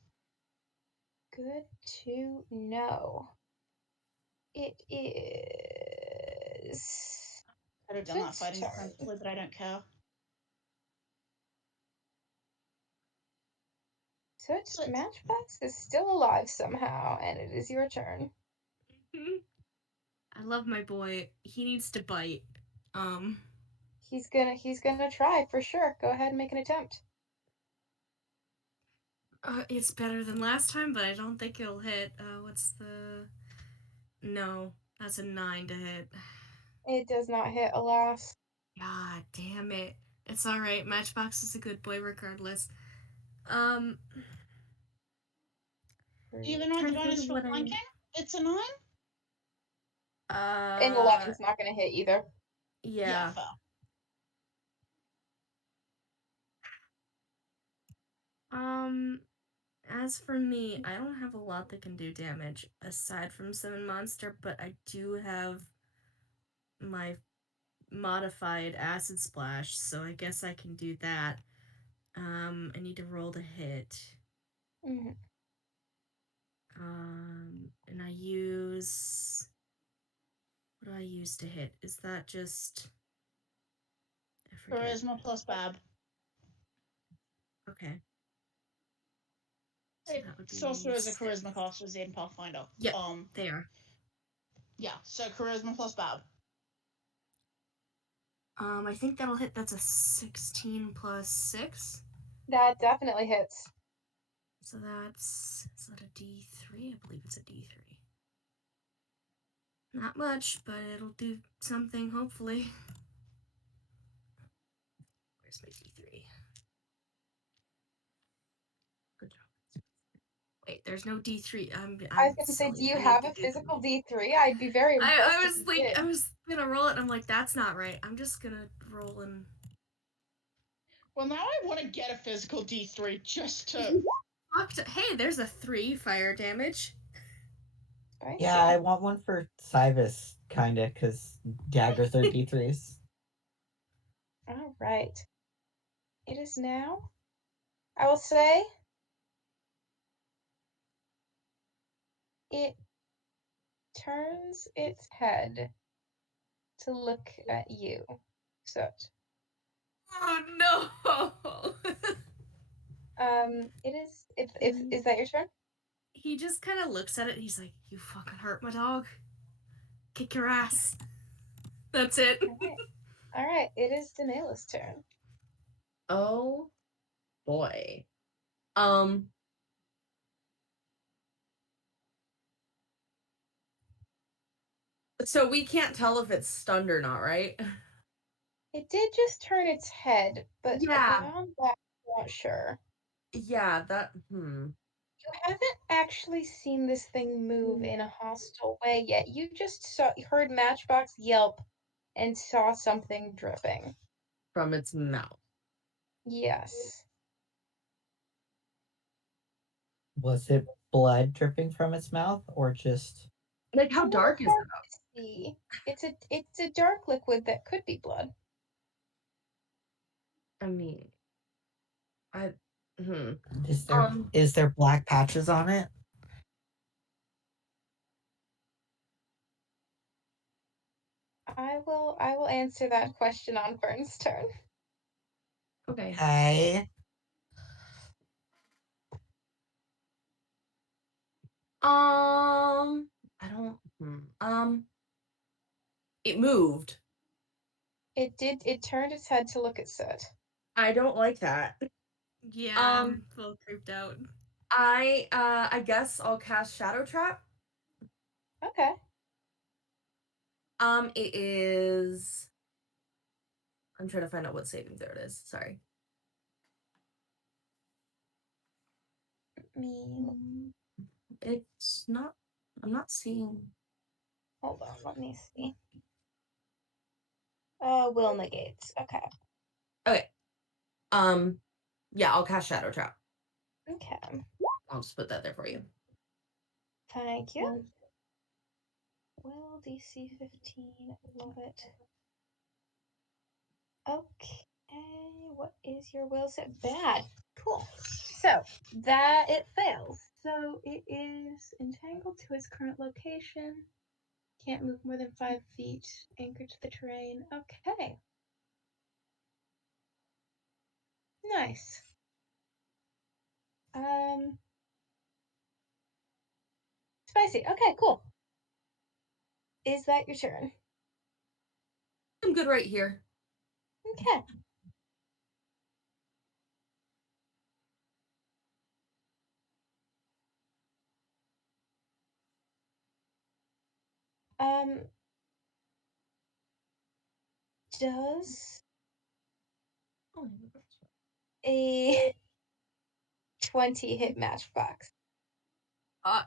Good to know. It is... I'd have done that Six fighting turn. defensively, but I don't care. Soot, Matchbox is still alive somehow, and it is your turn. I love my boy. He needs to bite. He's gonna try for sure. Go ahead and make an attempt. It's better than last time, but I don't think it'll hit. What's the... No, that's a 9 to hit. It does not hit, alas. God damn it. It's alright, Matchbox is a good boy regardless. Even with the bonus for flanking, it's a 9? And 11's not gonna hit either. Yeah. fair. As for me, I don't have a lot that can do damage aside from Summon Monster, but I do have my modified Acid Splash, so I guess I can do that. I need to roll to hit. Mm-hmm. And I use... What do I use to hit? Is that just... I forget. Charisma plus Bab. Okay. So that would be Sorcerer's a charisma casters in Pathfinder. Yep, they are. Yeah, so charisma plus Bab. I think that'll hit. That's a 16 plus 6. That definitely hits. So that's... Is that a D3? I believe it's a D3. Not much, but it'll do something, hopefully. Where's my D3? Good job. Wait, there's no D3. I was gonna say, do you have a physical D3? I'd be very impressed if you did. I was gonna roll it, and I'm like, that's not right. I'm just gonna roll and... Well, now I want to get a physical D3 just to... Hey, there's a 3 fire damage. Yeah, I want one for Cybus, kinda, because daggers are D3s. Alright. It is now, I will say, it turns its head to look at you, Soot. Oh no! It is, is that your turn? He just kind of looks at it and he's like, you fucking hurt my dog. Kick your ass. That's it. Alright, it is Daniela's turn. Oh boy. So we can't tell if it's stunned or not, right? It did just turn its head, but Yeah. beyond that, I'm not sure. Yeah, that You haven't actually seen this thing move in a hostile way yet. You just heard Matchbox yelp and saw something dripping. From its mouth. Yes. Was it blood dripping from its mouth, or just... Like, how dark is it? See. It's a dark liquid that could be blood. I mean, Is there black patches on it? I will answer that question on Fern's turn. Okay. Hey. I don't. It moved. It did. It turned its head to look at Soot. I don't like that. Yeah, I'm a little creeped out. I guess I'll cast Shadow Trap. Okay. It is. I'm trying to find out what saving throw it is. Sorry. It's not. I'm not seeing. Hold on. Let me see. Will negates. Okay. Okay. Yeah, I'll cast Shadow Trap. Okay. I'll just put that there for you. Thank you. Will DC 15. Love it. Okay. What is your will set? Bad. Cool. So that it fails. So it is entangled to its current location. Can't move more than 5 feet. Anchored to the terrain. Okay. Nice. Spicy. Okay, cool. Is that your turn? I'm good right here. Okay. Does a 20 hit Matchbox?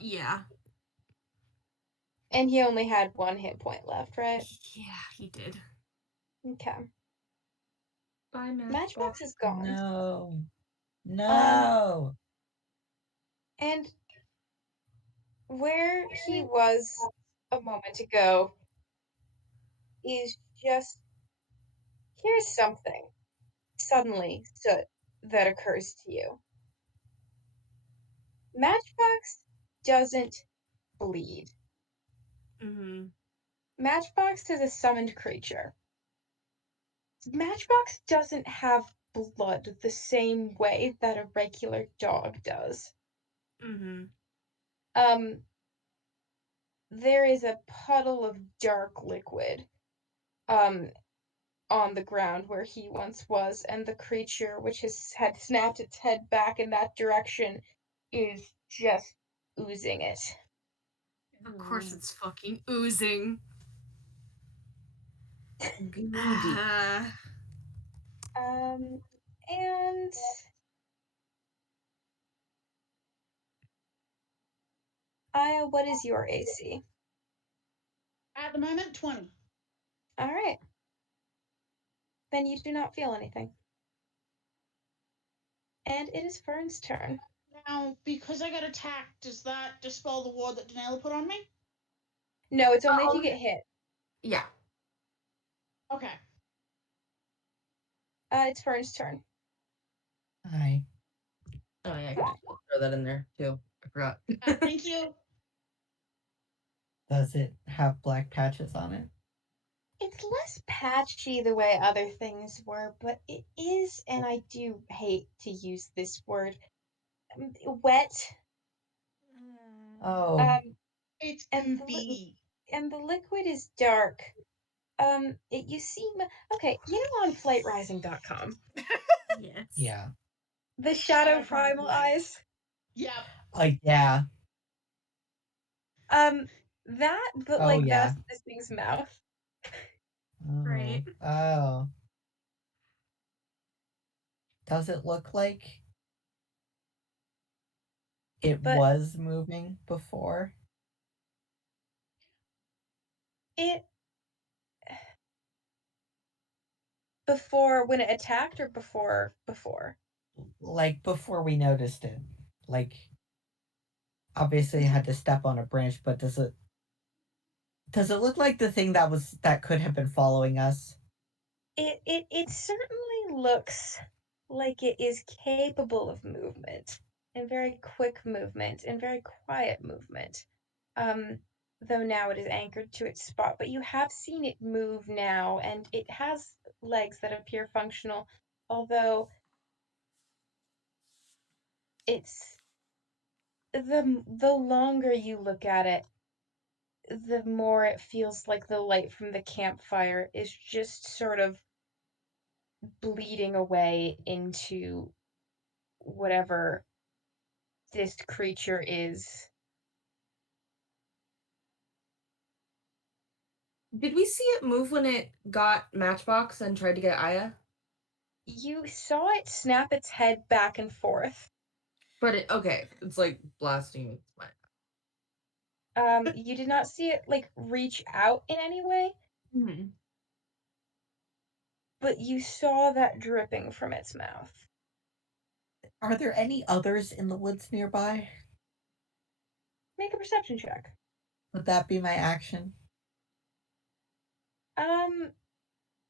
Yeah. And he only had 1 hit point left, right? Yeah, he did. Okay. Bye, Matchbox is gone. No. No. And where he was a moment ago is just here's something suddenly that occurs to you. Matchbox doesn't bleed. Mm-hmm. Matchbox is a summoned creature. Matchbox doesn't have blood the same way that a regular dog does. Mm-hmm. There is a puddle of dark liquid on the ground where he once was, and the creature, which had snapped its head back in that direction, is just oozing it. Of course it's fucking oozing. Goody. And Aya, what is your AC? At the moment, 20. All right. Then you do not feel anything. And it is Fern's turn. Now, because I got attacked, does that dispel the ward that Danella put on me? No, it's only if you get hit. Yeah. Okay. It's Fern's turn. Hi. Oh yeah, I can just throw that in there too. I forgot. Thank you. Does it have black patches on it? It's less patchy the way other things were, but it is, and I do hate to use this word, wet. Oh. It's And goopy. the liquid is dark. You see, okay, you know on flightrising.com, Yes. Yeah. the Shadow Shadow Primal Primal Eyes. Yep. Yeah. That, but Oh, like yeah. that's this thing's mouth. Oh. Right. Oh. Does it look like it But was moving before? it before when it attacked or before? Like before we noticed it. Like obviously I had to step on a branch, but does it look like the thing that could have been following us? It certainly looks like it is capable of movement and very quick movement and very quiet movement. Though now it is anchored to its spot, but you have seen it move now, and it has legs that appear functional, although it's the longer you look at it, the more it feels like the light from the campfire is just sort of bleeding away into whatever this creature is. Did we see it move when it got Matchbox and tried to get Aya? You saw it snap its head back and forth. But it's like blasting my. You did not see it like reach out in any way, Mm-hmm. but you saw that dripping from its mouth. Are there any others in the woods nearby? Make a perception check. Would that be my action?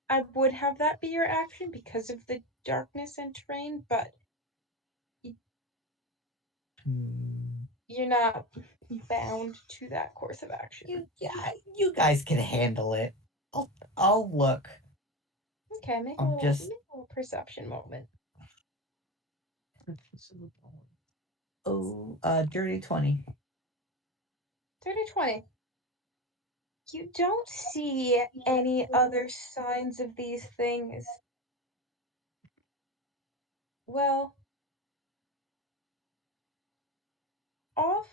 I would have that be your action because of the darkness and terrain, but you're not bound to that course of action. You guys can handle it. I'll look. Okay, make a I'm little just perception moment. Oh, dirty 20. Dirty 20. You don't see any other signs of these things. Well, off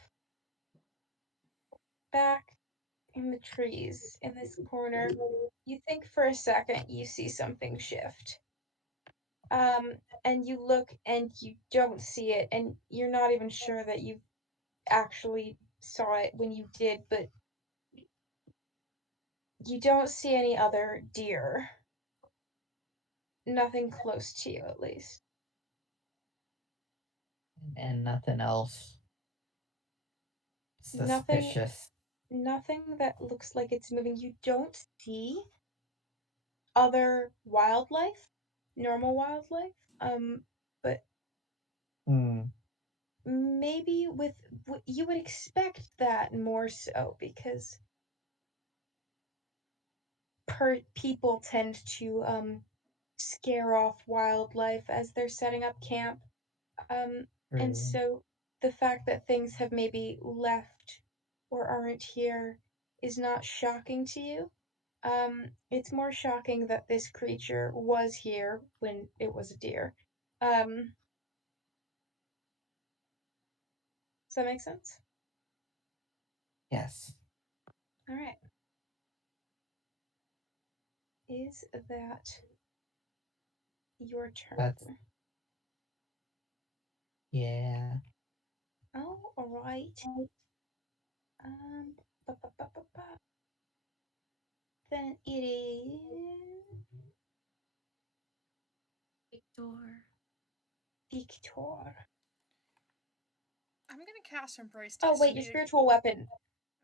back in the trees in this corner, you think for a second you see something shift. And you look and you don't see it, and you're not even sure that you actually saw it when you did, but you don't see any other deer. Nothing close to you, at least. And nothing else Nothing suspicious. Nothing that looks like it's moving. You don't see other wildlife, normal wildlife. But maybe with you would expect that more so because people tend to scare off wildlife as they're setting up camp. And so the fact that things have maybe left or aren't here is not shocking to you. It's more shocking that this creature was here when it was a deer. Does that make sense? Yes. All right. Is that your turn? Yeah. Oh, all right. Then it is Victor. I'm gonna cast Embrace Oh Destiny. wait, your spiritual weapon.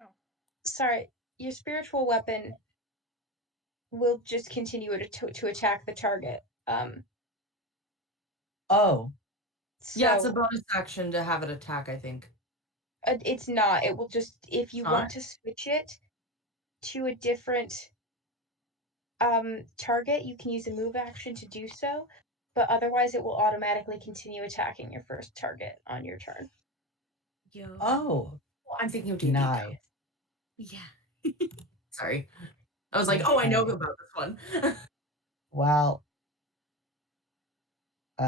Oh. Sorry, your spiritual weapon will just continue to attack the target. Oh. So, yeah, it's a bonus action to have it attack, I think. It's not. It will just, if you want to switch it to a different target, you can use a move action to do so, but otherwise it will automatically continue attacking your first target on your turn. Yo. Oh. Well, I'm thinking of D&D. Nice. Yeah. Sorry. I was like, oh, I know about this one. Well, oh,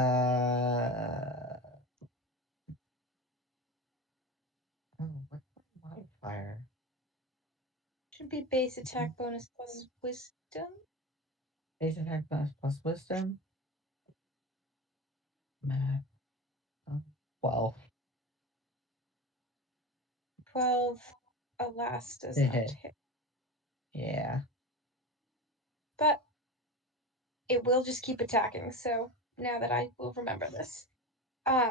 what's my modifier? Should be base attack bonus plus wisdom. Base attack bonus plus wisdom. Math. 12. 12, alas, does not hit. Yeah. But it will just keep attacking, so now that I will remember this. Now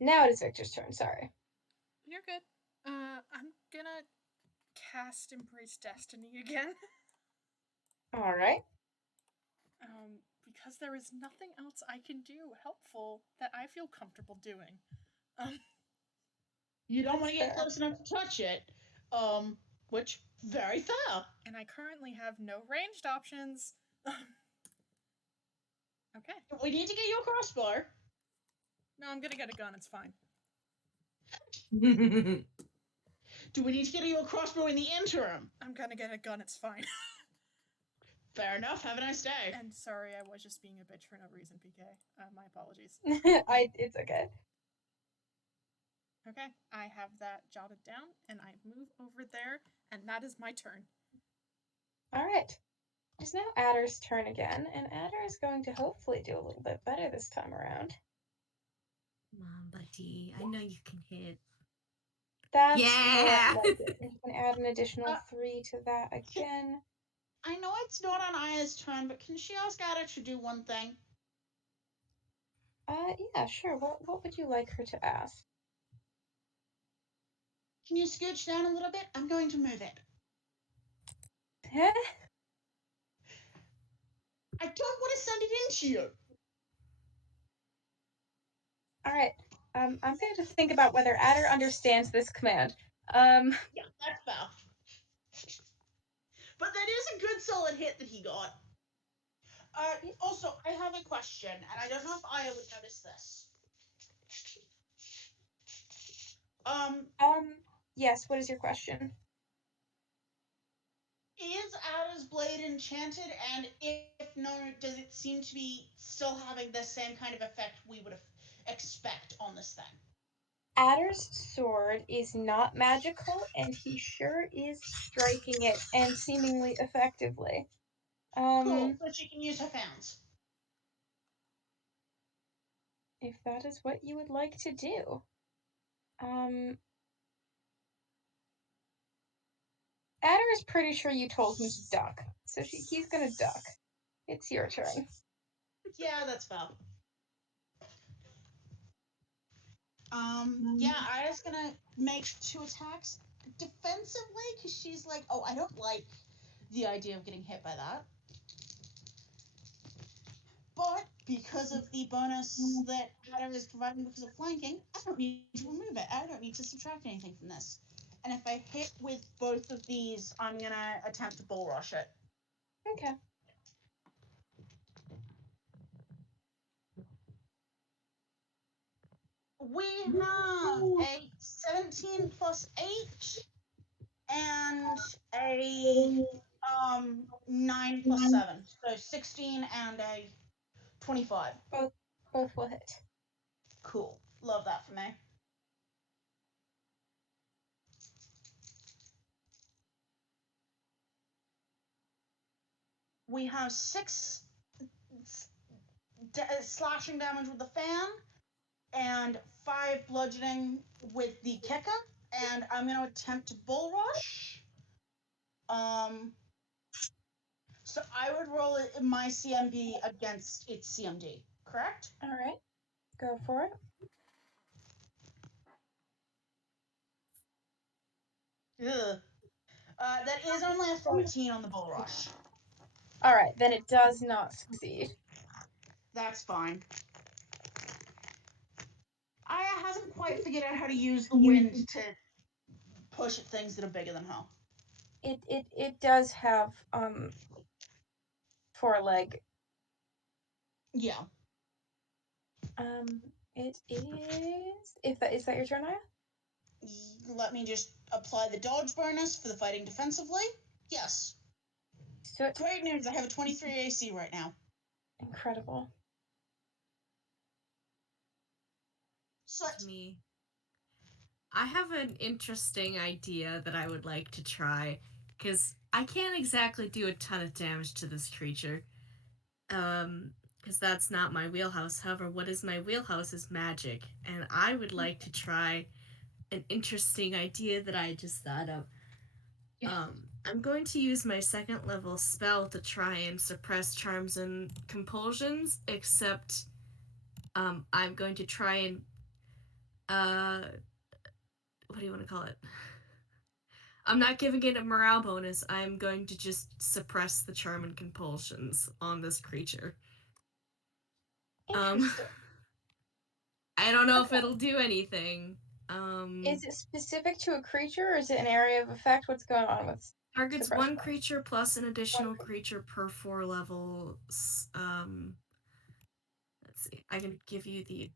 it is Victor's turn, sorry. You're good. I'm gonna cast Embrace Destiny again. Alright. Because there is nothing else I can do helpful that I feel comfortable doing. You don't want to get close enough to touch it. Which, very fair. And I currently have no ranged options. Okay. We need to get you a crossbow. No, I'm gonna get a gun, it's fine. Do we need to get you a crossbow in the interim? I'm gonna get a gun, it's fine. Fair enough, have a nice day. And sorry, I was just being a bitch for no reason, PK. My apologies. It's okay. Okay, I have that jotted down, and I move over there, and that is my turn. Alright. It's now Adder's turn again, and Adder is going to hopefully do a little bit better this time around. Come on, buddy. I know you can hit. That's yeah! Like it. You can add an additional 3 to that again. I know it's not on Aya's turn, but can she ask Ada to do one thing? Yeah, sure. What would you like her to ask? Can you scooch down a little bit? I'm going to move it. Huh? I don't want to send it into you. Alright. I'm going to think about whether Adder understands this command. Yeah, that's fair. But that is a good solid hit that he got. Also, I have a question, and I don't know if Aya would notice this. Yes, what is your question? Is Ada's blade enchanted, and if no, does it seem to be still having the same kind of effect we would expect on this thing? Adder's sword is not magical, and he sure is striking it, and seemingly effectively. Cool, so she can use her fans. If that is what you would like to do. Adder is pretty sure you told him to duck, so he's gonna duck. It's your turn. Yeah, that's fair. Yeah, Ada's gonna make 2 attacks defensively, because she's like, oh, I don't like the idea of getting hit by that. But because of the bonus that Ada is providing because of flanking, I don't need to remove it. I don't need to subtract anything from this. And if I hit with both of these, I'm gonna attempt to bull rush it. Okay. We have a 17 plus 8 and a 9 plus 7. So 16 and a 25. Both will hit. Cool. Love that for me. We have 6 slashing damage with the fan and 5 bludgeoning with the kicker, and I'm going to attempt to bull rush. So I would roll my CMB against its CMD, correct? All right, go for it. Ugh. That is only a 13 on the bull rush. All right, then it does not succeed. That's fine. Aya hasn't quite figured out how to use the wind to push at things that are bigger than her. It does have 4-leg. Yeah. It is. Is that your turn, Aya? Let me just apply the dodge bonus for the fighting defensively. Yes. Soot. Great news, I have a 23 AC right now. Incredible. Soot. Me. I have an interesting idea that I would like to try, because I can't exactly do a ton of damage to this creature. Because that's not my wheelhouse. However, what is my wheelhouse is magic, and I would like to try an interesting idea that I just thought of. I'm going to use my 2nd level spell to try and suppress charms and compulsions, except I'm going to try and what do you want to call it? I'm not giving it a morale bonus. I'm going to just suppress the charm and compulsions on this creature. Interesting. I don't know if it'll do anything. Is it specific to a creature, or is it an area of effect? What's going on with targets suppress one charms? creature plus an additional creature per 4 levels. Let's see. I can give you the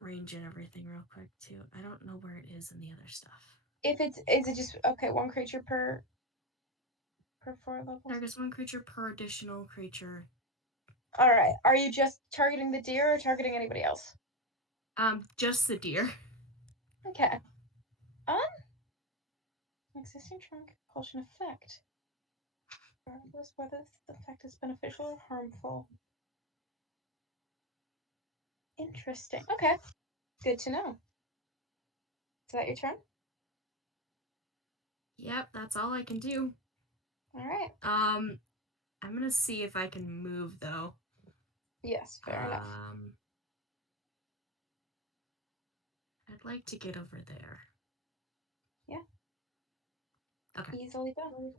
range and everything real quick too. I don't know where it is in the other stuff. Is it just okay? One creature per 4 levels. Targets one creature per additional creature. All right. Are you just targeting the deer or targeting anybody else? Just the deer. Okay. Existing charm compulsion effect. Regardless whether the effect is beneficial or harmful. Interesting. Okay. Good to know. Is that your turn? Yep, that's all I can do. All right. I'm gonna see if I can move though. Yes, fair enough. I'd like to get over there. Yeah. Okay. Easily done.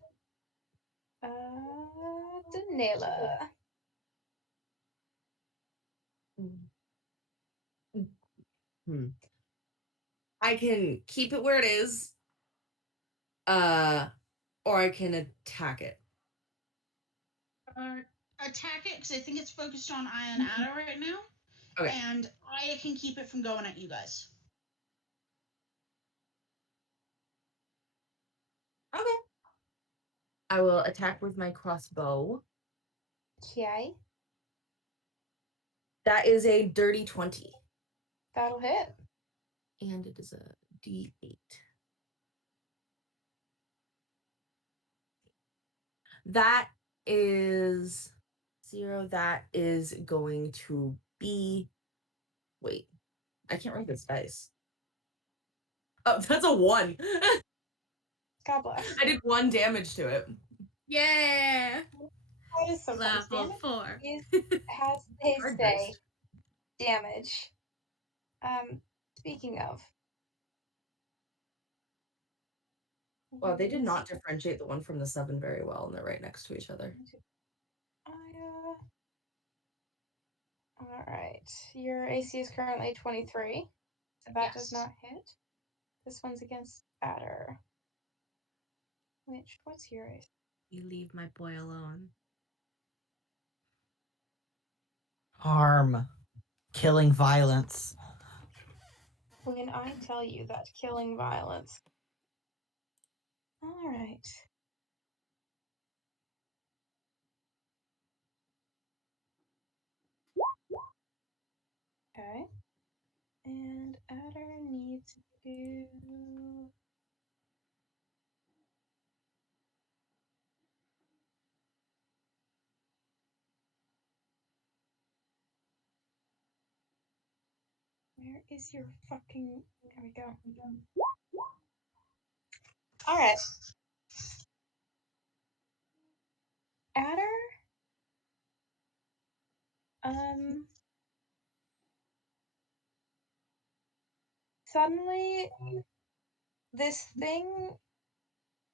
Danila. I can keep it where it is, or I can attack it. Attack it, because I think it's focused on Aya and Ada right now. Okay. And Aya can keep it from going at you guys. Okay. I will attack with my crossbow. Okay. That is a dirty 20. That'll hit. And it is a D8. That is 0. That is going to be. Wait. I can't read this dice. Oh, that's a 1. God bless. I did 1 damage to it. Yeah. That is sometimes Level damage 4. has they Hard say dice. damage. Speaking of. Well, they did not differentiate the 1 from the 7 very well, and they're right next to each other. All right. Your AC is currently 23. So that does not hit. This one's against Adder. What's your AC? You leave my boy alone. Harm. Killing violence. When I tell you that killing violence. All right. Okay. And Adder needs to. Where is your fucking. There we go. All right. Adder. Suddenly, this thing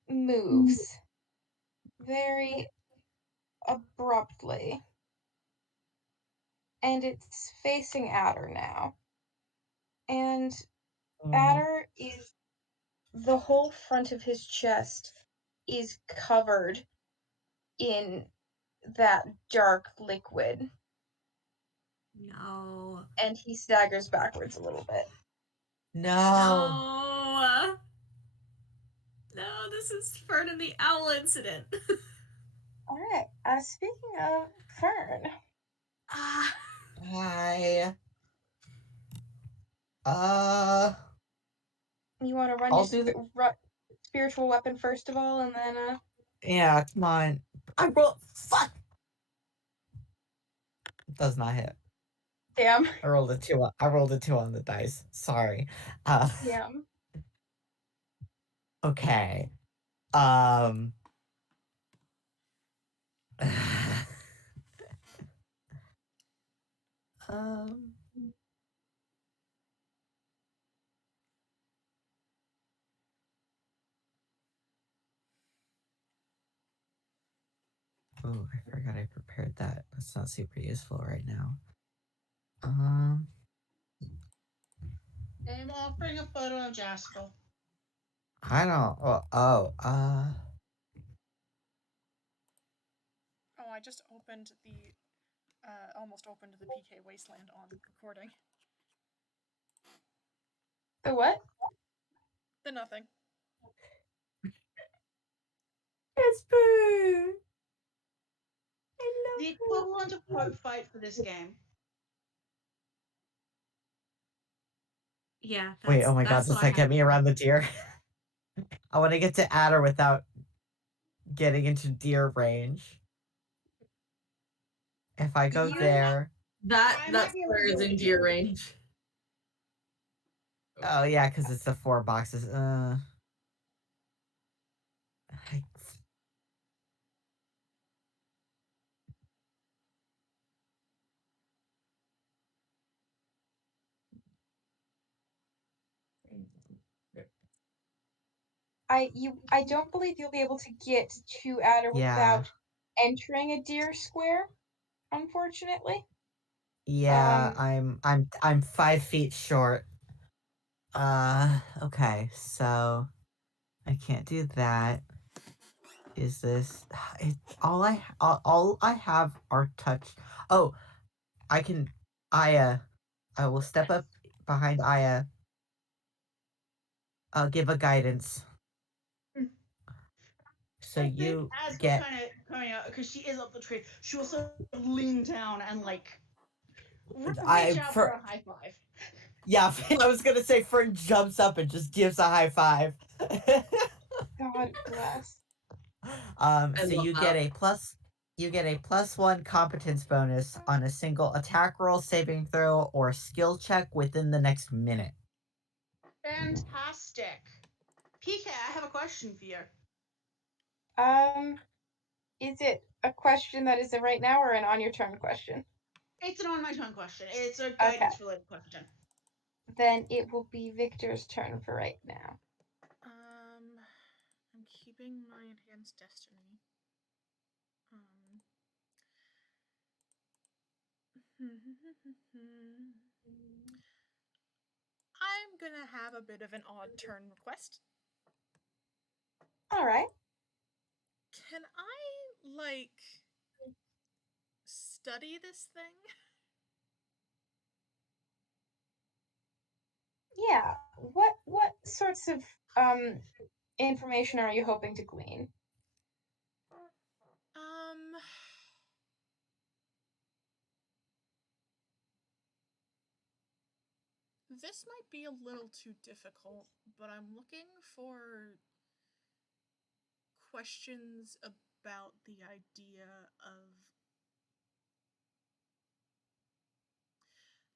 moves very abruptly. And it's facing Adder now. And Adder is. The whole front of his chest is covered in that dark liquid. No. And he staggers backwards a little bit. No. No, this is Fern and the Owl incident. Alright, speaking of Fern. Hi. You want to run I'll your do the spiritual weapon first of all, and then Yeah, come on. I rolled fuck. Does not hit. Damn. I rolled a 2 on the dice. Sorry. Damn. Okay. um Oh, I forgot I prepared that. That's not super useful right now. I'm offering a photo of Jasper. I don't. Oh, I just opened the. Almost opened the PK Wasteland on recording. The what? The nothing. Jasper! The equivalent of quote fight for this game. Yeah. Wait, oh my god, does that get me around the deer? I want to get to Adder without getting into deer range. If I go there... That square is in deer range. Oh yeah, because it's the 4 boxes. I don't believe you'll be able to get to Adder without entering a deer square, unfortunately. Yeah, I'm 5 feet short. Okay, so I can't do that. Is this all I have are touch. Oh, I can Aya. I will step up behind Aya. I'll give a guidance. So I you think as get we're kind of coming out, because she is up the tree, she will sort of lean down and like reach out for a high five. Yeah, I was gonna say Fern jumps up and just gives a high five. God bless. So you get a +1 competence bonus on a single attack roll, saving throw, or skill check within the next minute. Fantastic. PK, I have a question for you. Is it a question that is a right now or an on your turn question? It's an on my turn question. It's a guidance related question. Then it will be Victor's turn for right now. I'm keeping my enhanced destiny. I'm gonna have a bit of an odd turn request. All right. Can I, like, study this thing? Yeah. What sorts of information are you hoping to glean? This might be a little too difficult, but I'm looking for questions about the idea of,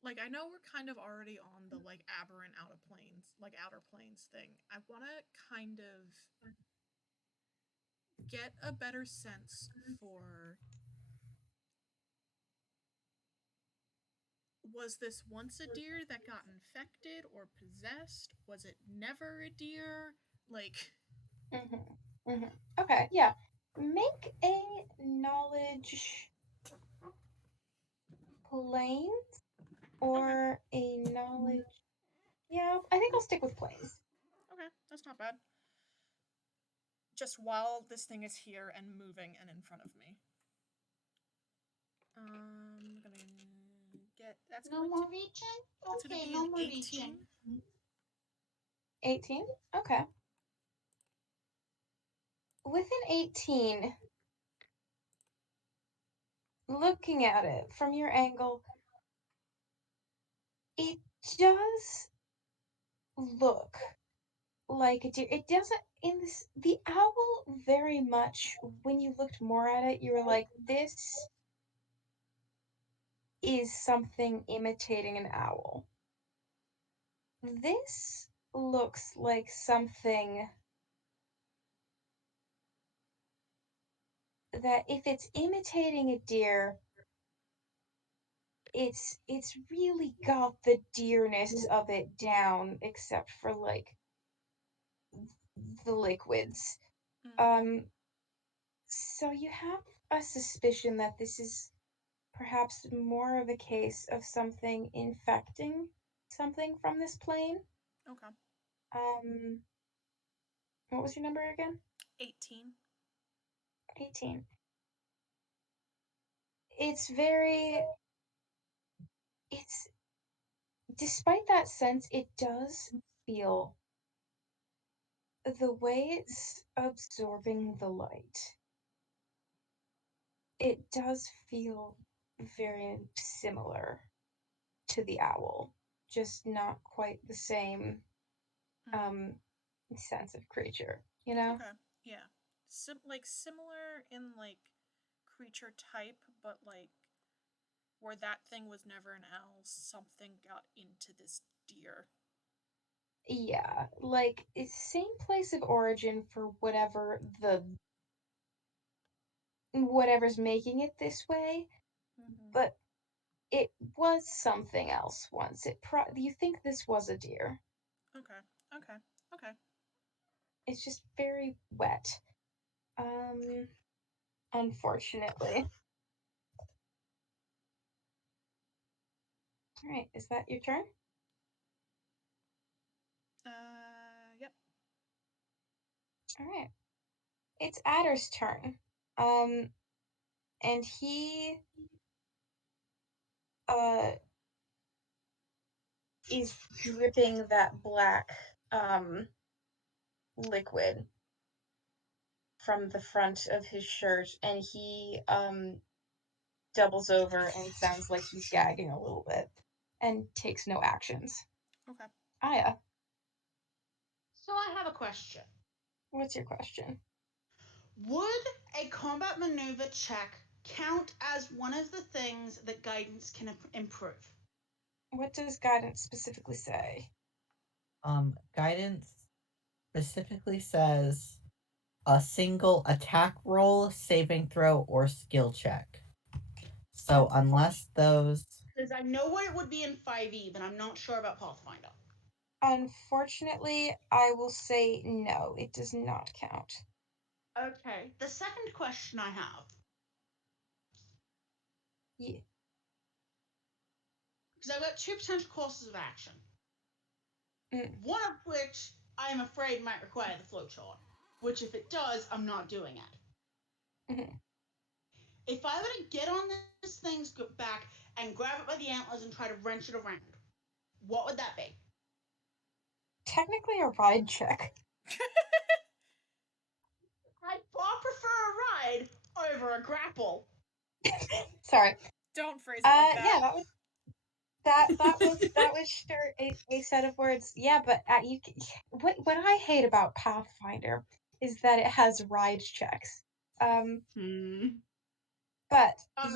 like, I know we're kind of already on the, like, aberrant outer planes thing. I want to kind of get a better sense for, was this once a deer that got infected or possessed? Was it never a deer? Like... Okay, yeah. Make a knowledge planes or a knowledge... Yeah, I think I'll stick with planes. Okay, that's not bad. Just while this thing is here and moving and in front of me. I'm gonna get... That's no more reaching? That's Okay, gonna be no an more 18. reaching. 18? Okay. With an 18, looking at it from your angle, it does look like a deer. It doesn't, in this, the owl very much, when you looked more at it, you were like, this is something imitating an owl. This looks like something that if it's imitating a deer, it's really got the deerness of it down, except for like the liquids. So you have a suspicion that this is perhaps more of a case of something infecting something from this plane. Okay. What was your number again? 18. 18. It's despite that sense, it does feel the way it's absorbing the light. It does feel very similar to the owl, just not quite the same sense of creature, you know? Okay, yeah. Like, similar in, like, creature type, but, like, where that thing was never an owl, something got into this deer. Yeah, like, it's same place of origin for whatever's making it this way, but it was something else once. You think this was a deer. Okay. It's just very wet. Unfortunately. Alright, is that your turn? Yep. Alright. It's Adder's turn. And he is dripping that black liquid from the front of his shirt, and he doubles over and sounds like he's gagging a little bit, and takes no actions. Okay. Aya, So I have a question. what's your question? Would a combat maneuver check count as one of the things that guidance can improve? What does guidance specifically say? Guidance specifically says a single attack roll, saving throw, or skill check. So unless those... Because I know what it would be in 5e, but I'm not sure about Pathfinder. Unfortunately, I will say no, it does not count. Okay. The second question I have. Yeah. Because I've got two potential courses of action. Mm. One of which I am afraid might require the flowchart. Which, if it does, I'm not doing it. Mm-hmm. If I were to get on this thing's back and grab it by the antlers and try to wrench it around, what would that be? Technically a ride check. I'd far prefer a ride over a grapple. Sorry. Don't phrase it like that. Yeah, that was sure a set of words. Yeah, but what I hate about Pathfinder is that it has ride checks. But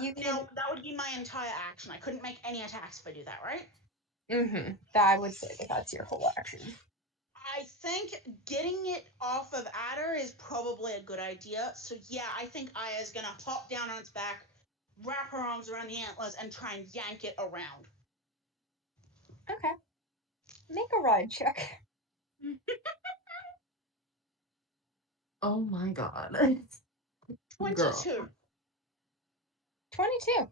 you can. Now that would be my entire action. I couldn't make any attacks if I do that, right? I would say that's your whole action. I think getting it off of Adder is probably a good idea. So yeah, I think Aya's gonna hop down on its back, wrap her arms around the antlers, and try and yank it around. Okay. Make a ride check. Oh my god. 22. Girl. 22.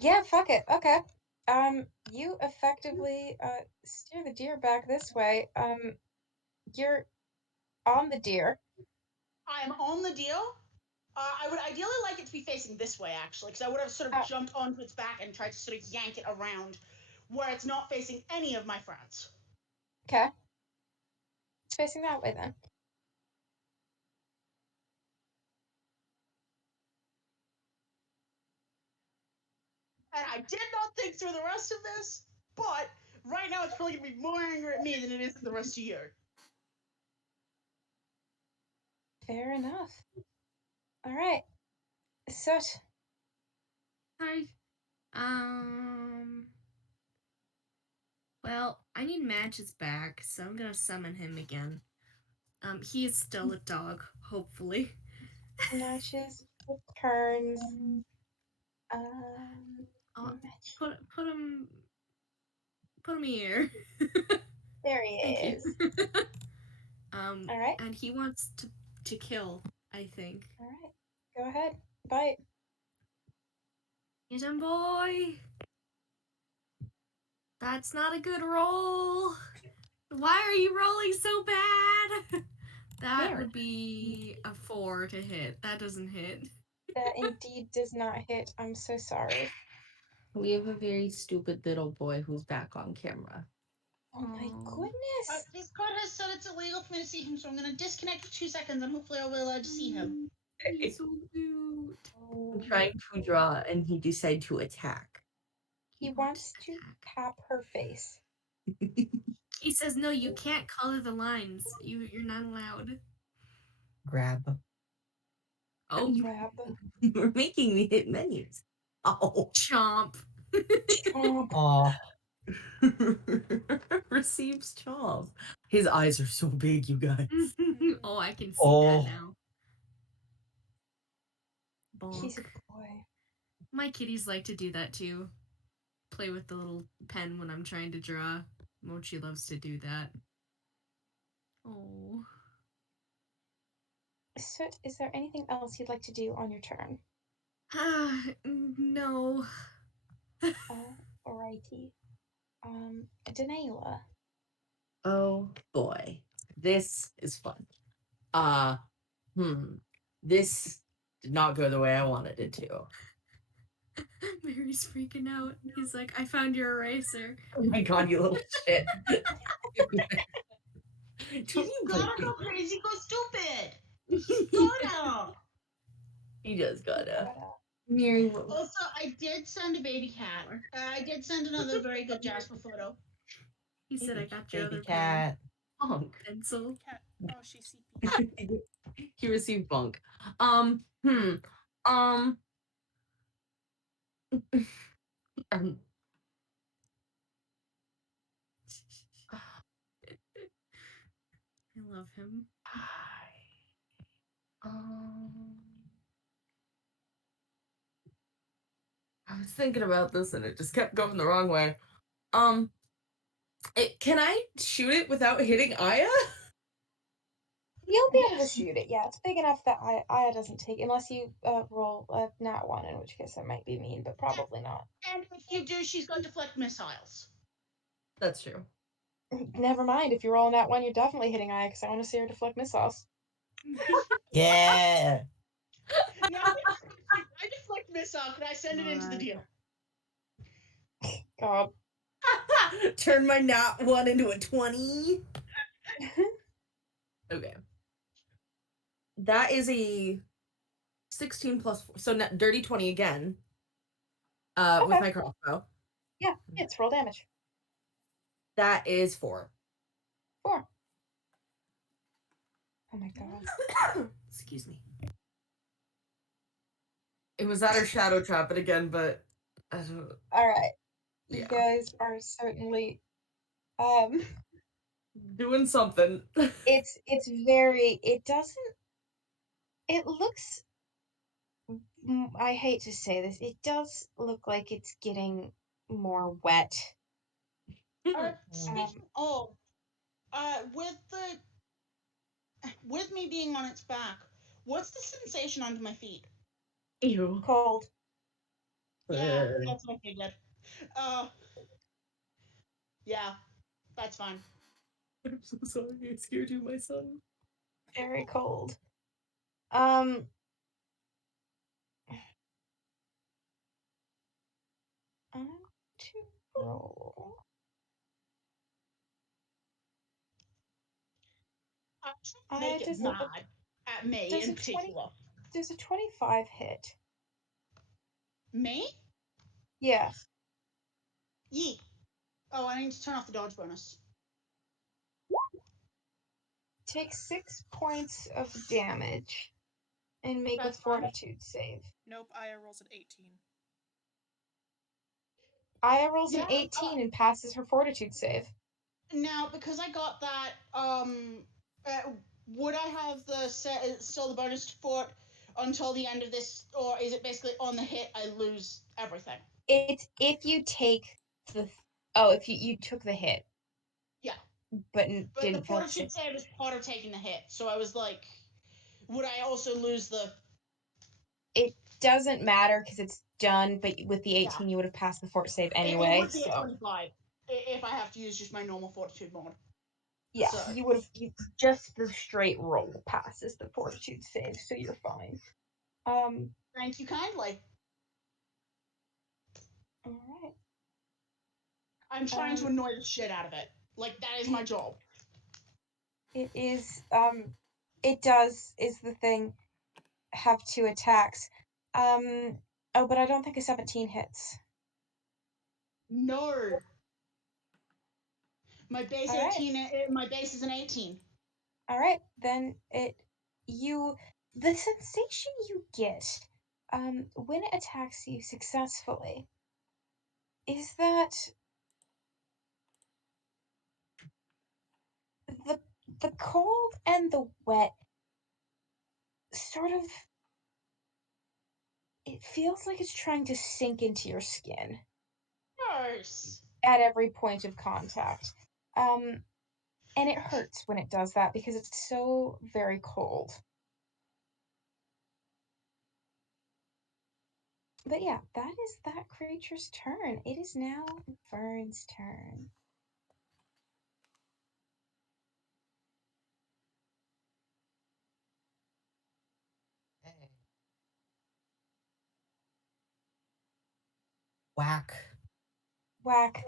Yeah, fuck it. Okay. You effectively steer the deer back this way. You're on the deer. I am on the deal. I would ideally like it to be facing this way, actually, because I would have sort of jumped onto its back and tried to sort of yank it around where it's not facing any of my friends. Okay. It's facing that way then. And I did not think through the rest of this, but right now it's probably going to be more angry at me than it is at the rest of you. Fair enough. All right. Soot. Hi. Well, I need Matches back, so I'm gonna summon him again. He is still a dog, hopefully. Matches turns. Put him here. There he is. All right. And he wants to kill, I think. All right. Go ahead. Bite. Get him, boy. That's not a good roll. Why are you rolling so bad? That would be a 4 to hit. That doesn't hit. That indeed does not hit. I'm so sorry. We have a very stupid little boy who's back on camera. Oh my goodness. Discord has said it's illegal for me to see him, so I'm going to disconnect for 2 seconds and hopefully I'll be allowed to see him. He's so cute. I'm trying to draw and he decided to attack. He wants to tap her face. He says, no, you can't color the lines. You're not allowed. Grab. Oh. Grab. We're making me hit menus. Oh. Chomp. Chomp. Aw. Receives chomp. His eyes are so big, you guys. Oh, I can see that now. Bonk. He's a boy. My kitties like to do that too. Play with the little pen when I'm trying to draw. Mochi loves to do that. Oh. Soot, is there anything else you'd like to do on your turn? No. Alrighty. Danaela. Oh boy. This is fun. This did not go the way I wanted it to. Mary's freaking out. He's like, I found your eraser. Oh my god, you little shit. He's gotta go crazy, go stupid. He's gotta. He just gotta. Also, I did send a baby cat. I did send another very good Jasper photo. He said, "I got your Baby other pen, cat. Bunk. pencil." Cat. Oh, she's CP. He received bunk. Um, um, I love him. I was thinking about this and it just kept going the wrong way. Can I shoot it without hitting Aya? You'll be able to shoot it. Yeah, it's big enough that Aya doesn't take, unless you roll a nat 1, in which case that might be mean, but probably not. And if you do, she's got deflect missiles. That's true. Never mind. If you roll a nat 1, you're definitely hitting Aya, because I want to see her deflect missiles. Yeah. No, I deflect missile. Can I send it into the deal? God. Turn my nat 1 into a 20. Okay. That is a 16 plus 4. So dirty 20 again. Okay. With my crossbow. Yeah, it's roll damage. That is 4. 4. Oh my god. Excuse me. It was at her shadow trap it again, but Alright. Yeah. You guys are certainly doing something. it's very, it looks, I hate to say this, it does look like it's getting more wet. Speaking with me being on its back, what's the sensation under my feet? Ew. Cold. Yeah, that's what I figured. Yeah, that's fine. I'm so sorry I scared you, my son. Very cold. To roll. I'm trying to make it mad at me in particular. Does a 25 hit? Me? Yeah. Yeet. Oh, I need to turn off the dodge bonus. Take 6 points of damage and make a fortitude save. Nope, Aya rolls an 18. Aya rolls an 18 and passes her fortitude save. Now, because I got that, would I have still the bonus fort until the end of this, or is it basically on the hit I lose everything? It's if you take if you took the hit. Yeah. But the fortitude save is part of taking the hit, so I was like, would I also lose the... It doesn't matter because it's done, but with the 18 you would have passed the fort save anyway. It would be a 25 if I have to use just my normal fortitude mod. Yeah, so you would have just the straight roll passes the fortitude save, so you're fine. Thank you kindly. Alright. I'm trying to annoy the shit out of it. Like, that is my job. It is, it does, is the thing, have 2 attacks. But I don't think a 17 hits. No. My base 18, my base is an 18. Alright, then the sensation you get, when it attacks you successfully is that the cold and the wet sort of, it feels like it's trying to sink into your skin. Nice. At every point of contact. And it hurts when it does that because it's so very cold. But yeah, that is that creature's turn. It is now Vern's turn. Whack. Whack.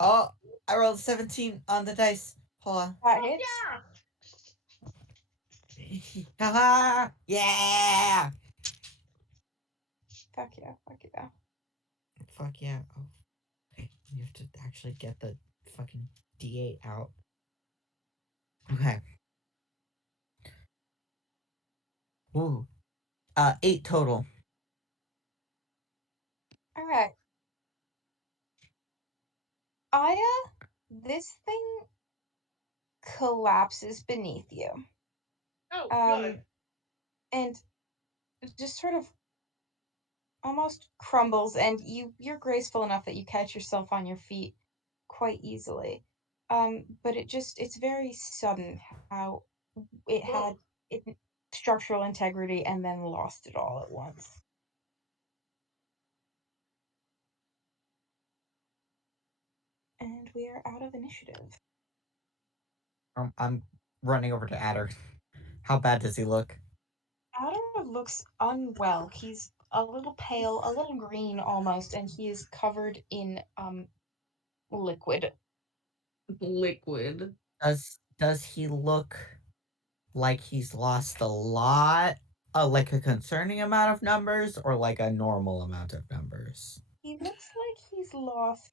Oh, I rolled 17 on the dice. Hold on. That hits. Haha! Yeah! Fuck yeah, fuck yeah. Fuck yeah. Oh, okay. You have to actually get the fucking D8 out. Okay. Ooh. 8 total. Alright. Aya, this thing collapses beneath you. Oh, good. And just sort of almost crumbles, and you're graceful enough that you catch yourself on your feet quite easily. But it's very sudden how it had it structural integrity and then lost it all at once. And we are out of initiative. I'm running over to Adder. How bad does he look? Adder looks unwell. He's a little pale, a little green almost, and he is covered in liquid. Liquid. Does he look like he's lost a lot? Like a concerning amount of numbers or like a normal amount of numbers? He looks like he's lost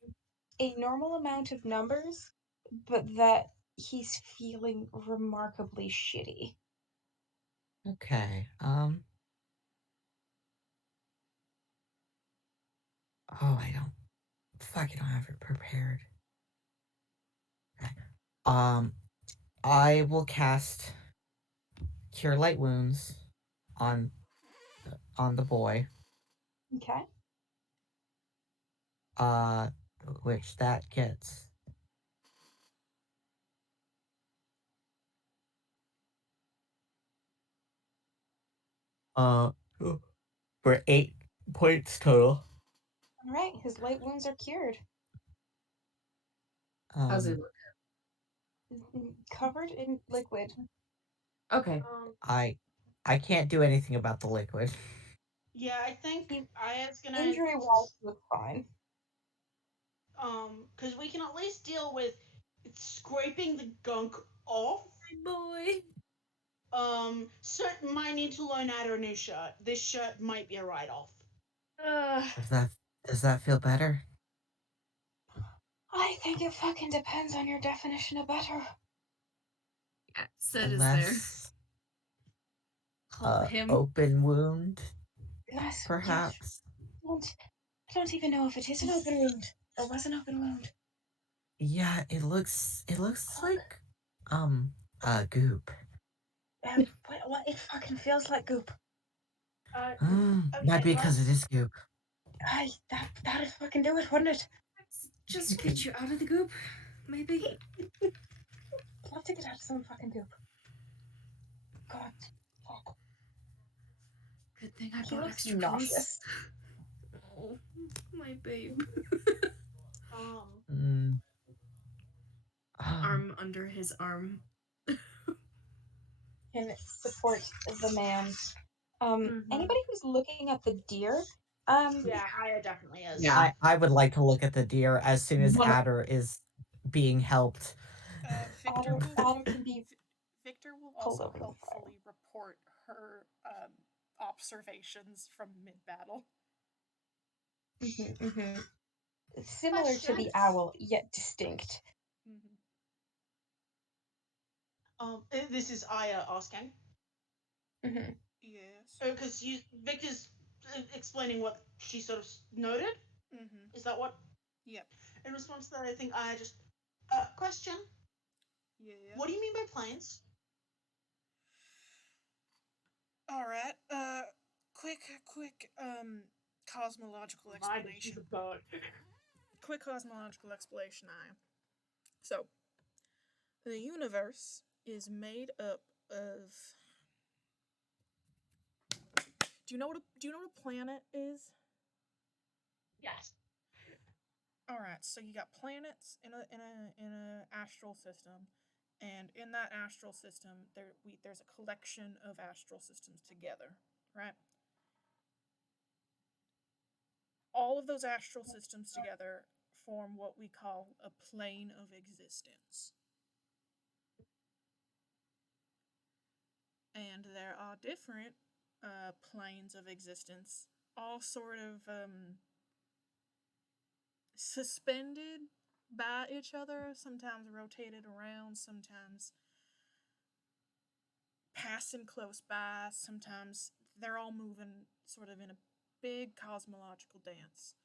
a normal amount of numbers, but that he's feeling remarkably shitty. Okay. Oh, I don't have it prepared. Okay. I will cast Cure Light Wounds on the boy. Okay. Which that gets uh for 8 points total. All right, his light wounds are cured. How's he look? Covered in liquid. Okay. I can't do anything about the liquid. Yeah, I think Aya's gonna Injury wise, looks fine. because we can at least deal with scraping the gunk off. Boy. So might need to loan Ada a new shirt. This shirt might be a write-off. Does that feel better? I think it fucking depends on your definition of better. Yeah, Sid is there. Call him. Open wound, Nice. perhaps. I don't even know if it is an open wound or was an open wound. Yeah, it looks like goop. What it fucking feels like goop. Might be because it is goop. That'd fucking do it, wouldn't it? Just get you out of the goop, maybe. I'd love to get out of some fucking goop. God, fuck. Good thing I He brought looks extra nauseous. clothes. Oh, my babe. Arm under his arm. Can support the man. Anybody who's looking at the deer, Yeah, Aya definitely is. Yeah. I would like to look at the deer as soon as Adder is being helped. Victor will also helpfully report her observations from mid-battle. Similar to the owl, yet distinct. This is Aya asking. Yes. Because Victor's explaining what she sort of noted. Is that what? Yep. In response to that, I think Aya just question. Yeah. What do you mean by planes? All right. Quick cosmological explanation. Quick cosmological explanation. So, the universe is made up of. Do you know what a planet is? Yes. All right. So you got planets in a astral system, and in that astral system, there's a collection of astral systems together, right? All of those astral systems together form what we call a plane of existence. And there are different planes of existence, all sort of suspended by each other, sometimes rotated around, sometimes passing close by, sometimes they're all moving sort of in a big cosmological dance.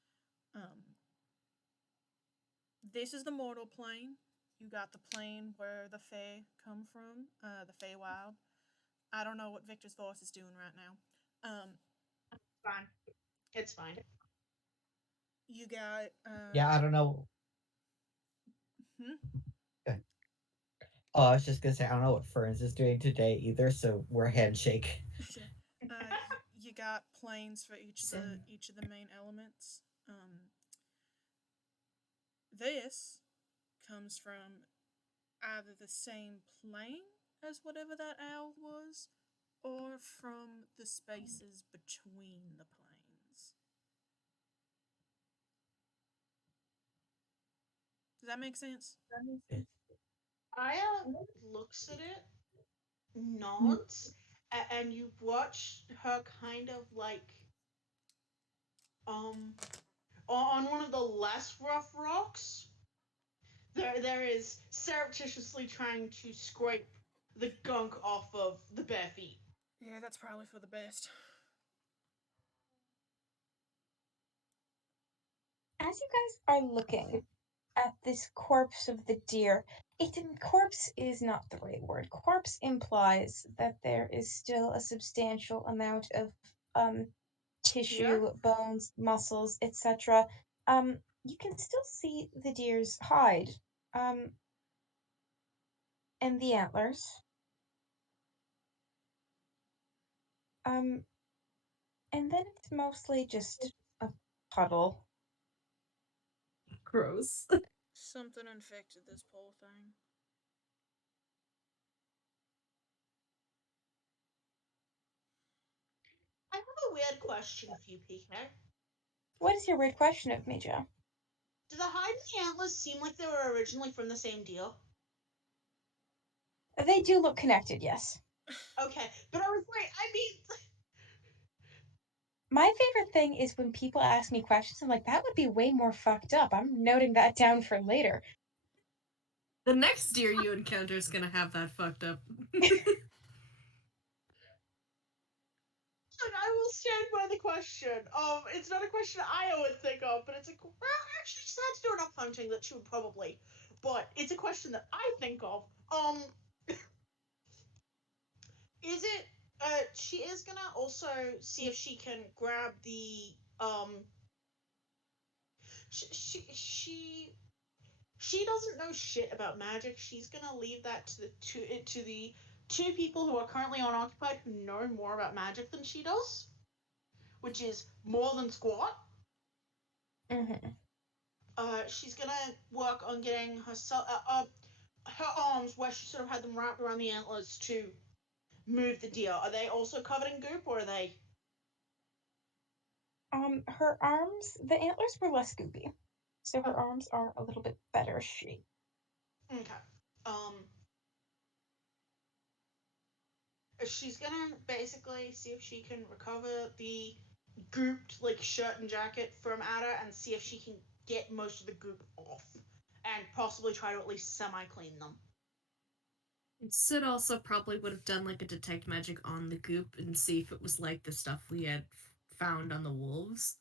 This is the mortal plane. You got the plane where the Fae come from, the Feywild. I don't know what Victor's voice is doing right now. Fine. It's fine. You got. Yeah, I don't know. Hmm? Oh, I was just gonna say I don't know what Ferns is doing today either, so we're handshake. You got planes for each of the main elements. This comes from either the same plane as whatever that owl was, or from the spaces between the planes. Does that make sense? Aya looks at it, nods, and you watch her kind of like on one of the less rough rocks. There is surreptitiously trying to scrape the gunk off of the bare feet. Yeah, that's probably for the best. As you guys are looking at this corpse of the deer, corpse is not the right word. Corpse implies that there is still a substantial amount of tissue, Here? bones, muscles, etc. You can still see the deer's hide, and the antlers. And then it's mostly just a puddle. Gross. Something infected this poor thing. I have a weird question for you, PK. What is your weird question of me, Joe? Do the hide and the antlers seem like they were originally from the same deal? They do look connected, yes. Okay, but I was like, I mean, my favorite thing is when people ask me questions, I'm like, that would be way more fucked up. I'm noting that down for later. The next deer you encounter is gonna have that fucked up. I will stand by the question. It's not a question I would think of, but it's a well, actually, she's had to do enough hunting that she would probably. But it's a question that I think of. Is it? She is gonna also see if she can grab the She doesn't know shit about magic. She's gonna leave that to the two people who are currently unoccupied who know more about magic than she does, which is more than squat. Mm-hmm. She's gonna work on getting herself her arms where she sort of had them wrapped around the antlers to move the deer. Are they also covered in goop, or are they? Her arms, the antlers were less goopy, so her arms are a little bit better shape. Okay. She's gonna basically see if she can recover the gooped like shirt and jacket from Ada and see if she can get most of the goop off and possibly try to at least semi-clean them. Sid also probably would have done like a detect magic on the goop and see if it was like the stuff we had found on the wolves.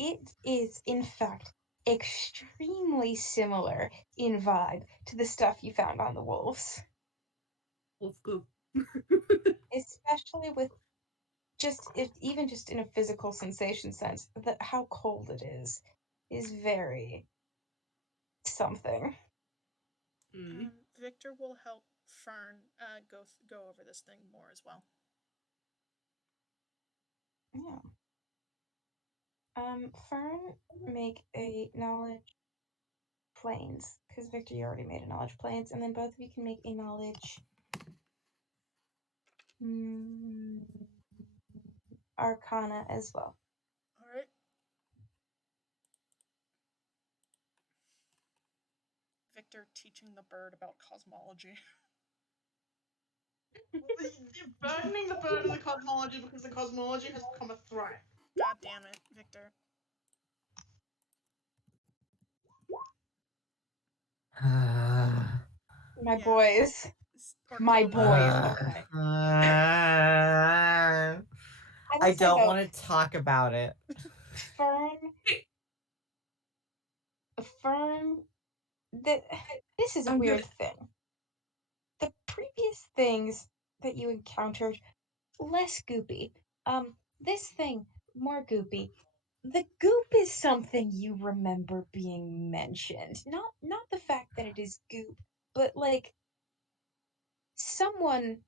It is, in fact, extremely similar in vibe to the stuff you found on the wolves. Wolf goop. Especially with even just in a physical sensation sense, that how cold it is very something. Victor will help Fern go over this thing more as well. Yeah. Fern, make a knowledge planes, because Victor, you already made a knowledge planes, and then both of you can make a knowledge arcana as well. All right. Victor teaching the bird about cosmology. You're burdening the bird with the cosmology because the cosmology has become a threat. God damn it, Victor. My Yeah. boys. Or My comma. boys. Okay. I say, don't though, want to talk about it. Fern, this is a weird thing. The previous things that you encountered, less goopy. This thing, more goopy. The goop is something you remember being mentioned. Not the fact that it is goop, but like someone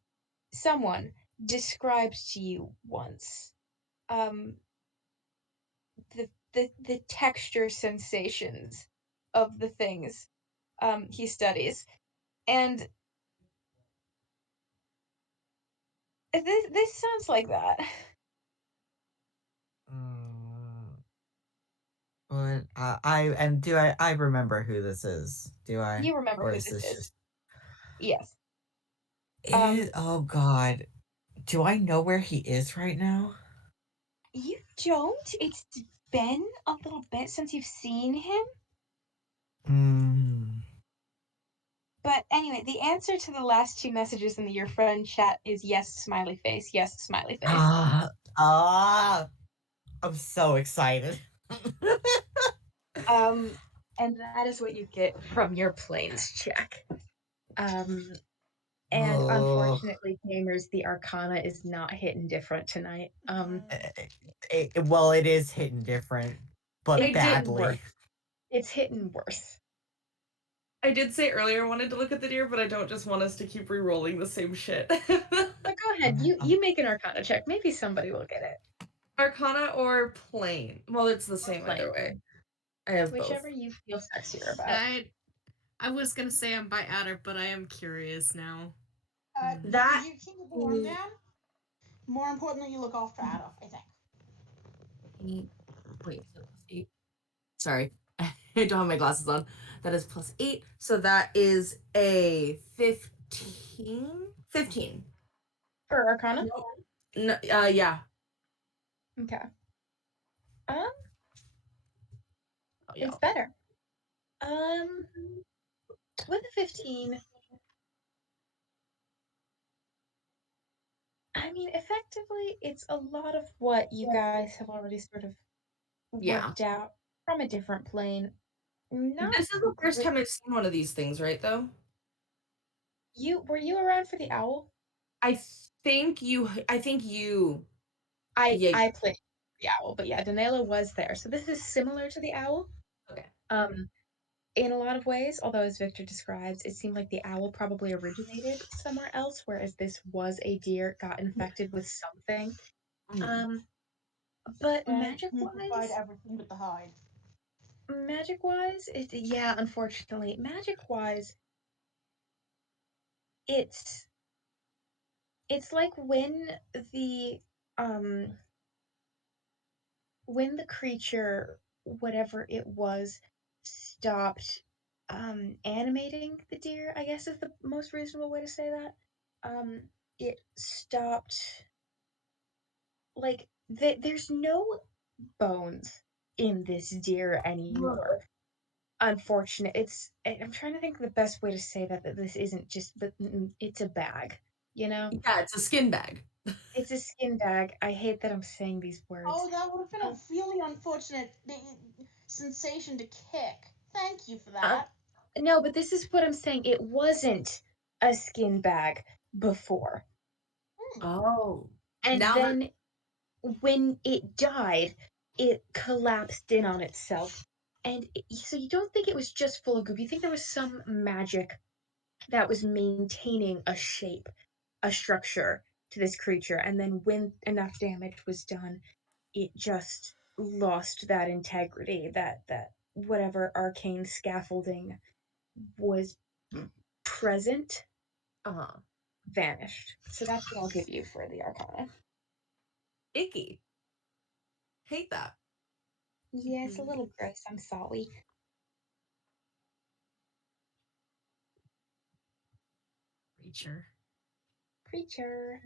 described to you once the texture sensations of the things he studies. And this sounds like that. But I remember who this is? Do I? You remember Or who is this this is? just? Yes. Oh God, do I know where he is right now? You don't? It's been a little bit since you've seen him? But anyway, the answer to the last two messages in your friend chat is yes, smiley face, yes, smiley face. I'm so excited. And that is what you get from your planes check. And unfortunately, gamers, the Arcana is not hitting different tonight. Well, it is hitting different, but badly. It's hitting worse. I did say earlier I wanted to look at the deer, but I don't just want us to keep re-rolling the same shit. But go ahead, you make an Arcana check. Maybe somebody will get it. Arcana or plain? Well, it's the same either way. I have whichever both. you feel sexier about. I was gonna say I'm by Adder, but I am curious now. That you keep the one down. More importantly, you look after Adder, I think. Wait, so +8. Sorry, I don't have my glasses on. That is +8, so that is a 15. 15 for Arcana. No, yeah. Okay. Oh, yeah. It's better. With a 15, I mean, effectively, it's a lot of what you guys have already sort of worked out from a different plane. This is the first time I've seen one of these things, right? Though. Were you around for the owl? I think you. I played the owl, but yeah, Danela was there. So this is similar to the owl. Okay. In a lot of ways, although as Victor describes, it seemed like the owl probably originated somewhere else, whereas this was a deer got infected with something. But magic-wise, everything but the hide. Magic-wise, yeah, unfortunately, magic-wise, it's like when the creature, whatever it was, stopped animating the deer, I guess is the most reasonable way to say that. It stopped, like, there's no bones in this deer anymore. Unfortunate. I'm trying to think of the best way to say that this isn't just, but it's a bag, you know? Yeah, it's a skin bag. It's a skin bag. I hate that I'm saying these words. Oh, that would have been a really unfortunate sensation to kick. Thank you for that. No, but this is what I'm saying. It wasn't a skin bag before. Oh. And then when it died, it collapsed in on itself. And so you don't think it was just full of goop. You think there was some magic that was maintaining a shape, a structure to this creature. And then when enough damage was done, it just lost that integrity, that whatever arcane scaffolding was present, vanished. So that's what I'll give you for the Arcana. Icky. Hate that. Yeah, it's a little gross. I'm sorry. Creature.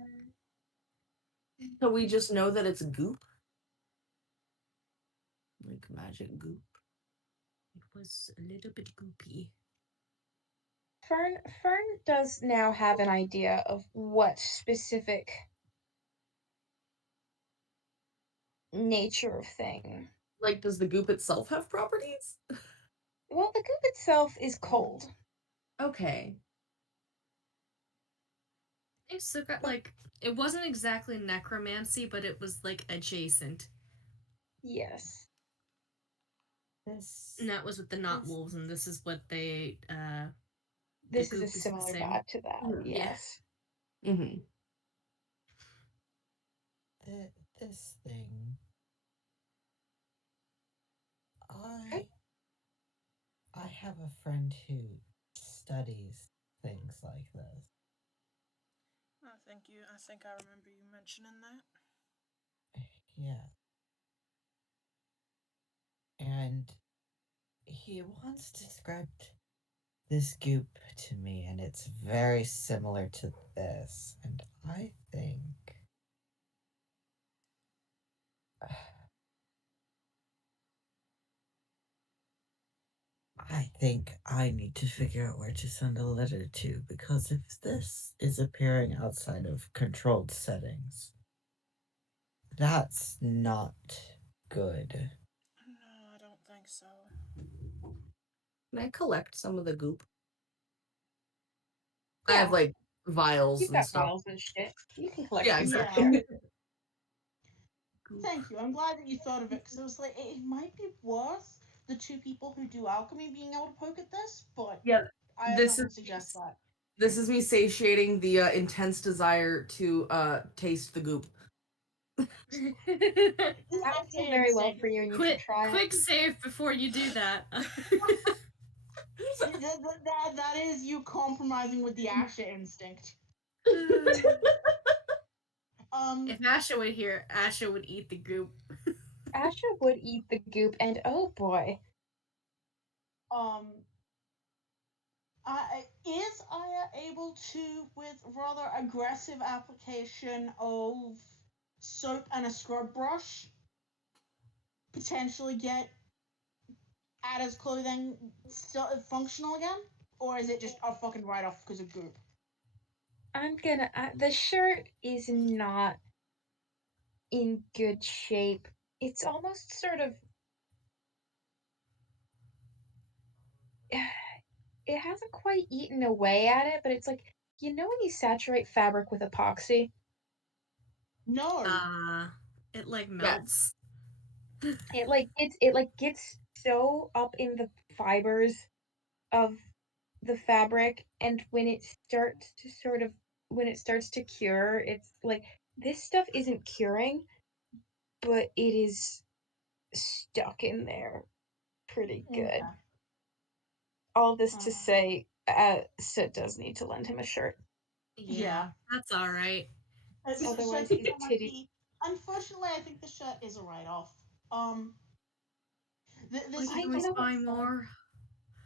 So we just know that it's goop? Like magic goop. It was a little bit goopy. Fern does now have an idea of what specific nature of thing. Like, does the goop itself have properties? Well, the goop itself is cold. Okay. It still got like it wasn't exactly necromancy, but it was like adjacent. Yes. This And that was with the knot wolves, and this is what they This the is a goop is the similar same. vibe to that. Yeah. Yes. Mm-hmm. this thing. I have a friend who studies things like this. Oh, thank you. I think I remember you mentioning that. Yeah. And he once described this goop to me, and it's very similar to this. And I think I need to figure out where to send a letter to, because if this is appearing outside of controlled settings, that's not good. No, I don't think so. Can I collect some of the goop? Yeah. I have like vials You've and got stuff. vials and shit. You can collect Yeah, them. exactly. Thank you. I'm glad that you thought of it because it was like it might be worth the two people who do alchemy being able to poke at this, but Yeah, I am not going to suggest that. This is me satiating the intense desire to taste the goop. That would go very well for you, and you should try Quick it. save before you do that. that is you compromising with the Asha instinct. If Asha were here, Asha would eat the goop. Asha would eat the goop, and oh boy. Is Aya able to, with rather aggressive application of soap and a scrub brush, potentially get Ada's clothing still functional again? Or is it just a fucking write-off because of goop? I'm gonna. The shirt is not in good shape. It's almost sort of. It hasn't quite eaten away at it, but it's like, you know when you saturate fabric with epoxy? No. It like melts. It gets so up in the fibers of the fabric, and when it starts to cure, it's like this stuff isn't curing, but it is stuck in there pretty good. Okay. All this to say, Sid does need to lend him a shirt. Yeah. That's all right. Otherwise, he's titty. Unfortunately, I think the shirt is a write-off. We can always buy more.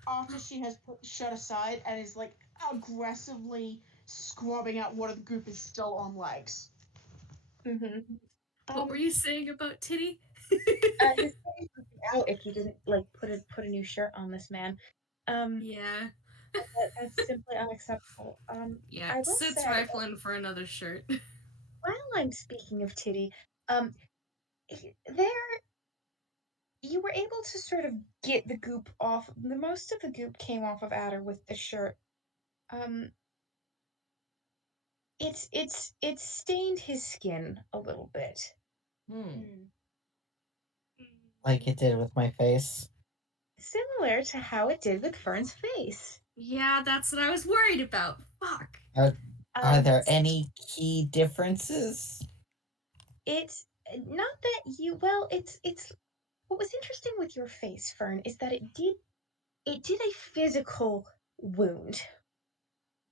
After she has put the shirt aside and is like aggressively scrubbing out what of the goop is still on legs. Mm-hmm. What were you saying about titty? His titties would be out if you didn't like put a new shirt on this man. Yeah. That's simply unacceptable. Yeah, I will Sid's say, rifling for another shirt. while I'm speaking of titty, there you were able to sort of get the goop off. The most of the goop came off of Adder with the shirt. It's stained his skin a little bit. Like it did with my face. Similar to how it did with Fern's face. Yeah, that's what I was worried about. Fuck. Are there any key differences? It's not that you. Well, it's what was interesting with your face, Fern, is that it did a physical wound.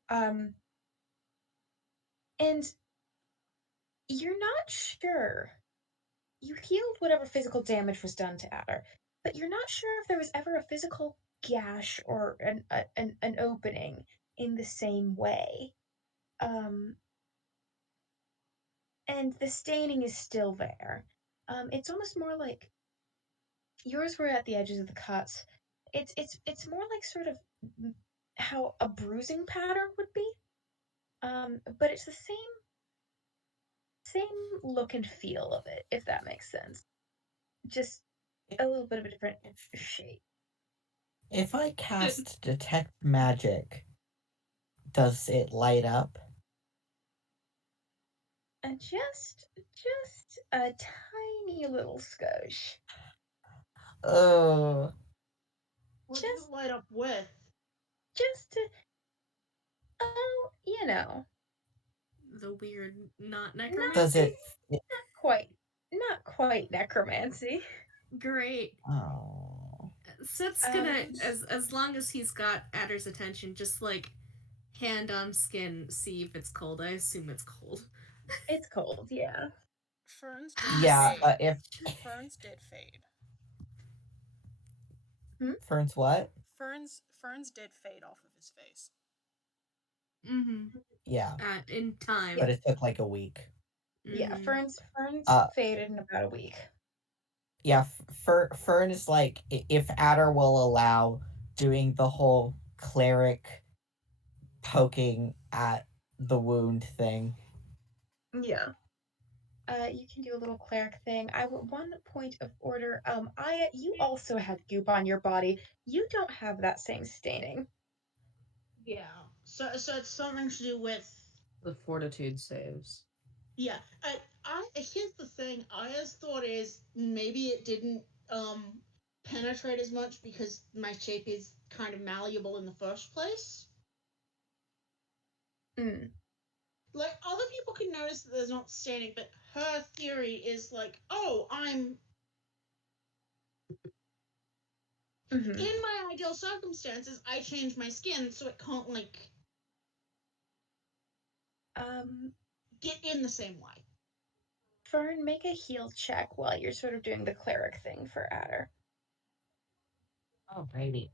And you're not sure. You healed whatever physical damage was done to Adder, but you're not sure if there was ever a physical gash or an opening in the same way. And the staining is still there. It's almost more like yours were at the edges of the cuts. It's more like sort of how a bruising pattern would be. But it's the same look and feel of it, if that makes sense. Just a little bit of a different shape. If I cast detect magic, does it light up? Just a tiny little skosh. Oh. What does it light up with? Just you know. The weird not necromancy? Does it? Not quite necromancy. Great. Oh. Seth's gonna, as long as he's got Adder's attention, just like hand on skin, see if it's cold. I assume it's cold. It's cold, yeah. Ferns did if Ferns did fade. Ferns what? Ferns did fade off of his face. Mm-hmm. Yeah. In time. But it took like a week. Yeah, Ferns faded in about a week. Yeah, Fern is like, if Adder will allow, doing the whole cleric poking at the wound thing. Yeah. You can do a little cleric thing. One point of order. Aya, you also had goop on your body. You don't have that same staining. Yeah. So it's something to do with the fortitude saves. Yeah. Here's the thing. Aya's thought is maybe it didn't penetrate as much because my shape is kind of malleable in the first place. Like, other people can notice that there's not staining, but her theory is like, oh, I'm in my ideal circumstances, I change my skin so it can't like get in the same way. Fern, make a heal check while you're sort of doing the cleric thing for Adder. Alrighty.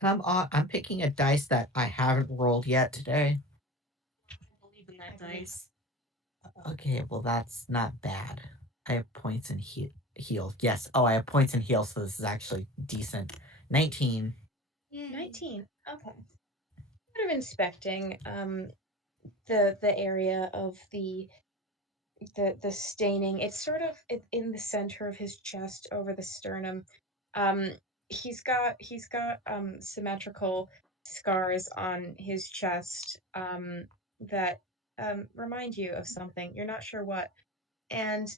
Come on, I'm picking a dice that I haven't rolled yet today. I believe in that dice. Okay, well that's not bad. I have points in heal. Yes. Oh, I have points in heal, so this is actually decent. 19. 19. Okay. Sort of inspecting the area of the staining. It's sort of in the center of his chest over the sternum. He's got symmetrical scars on his chest that remind you of something. You're not sure what. And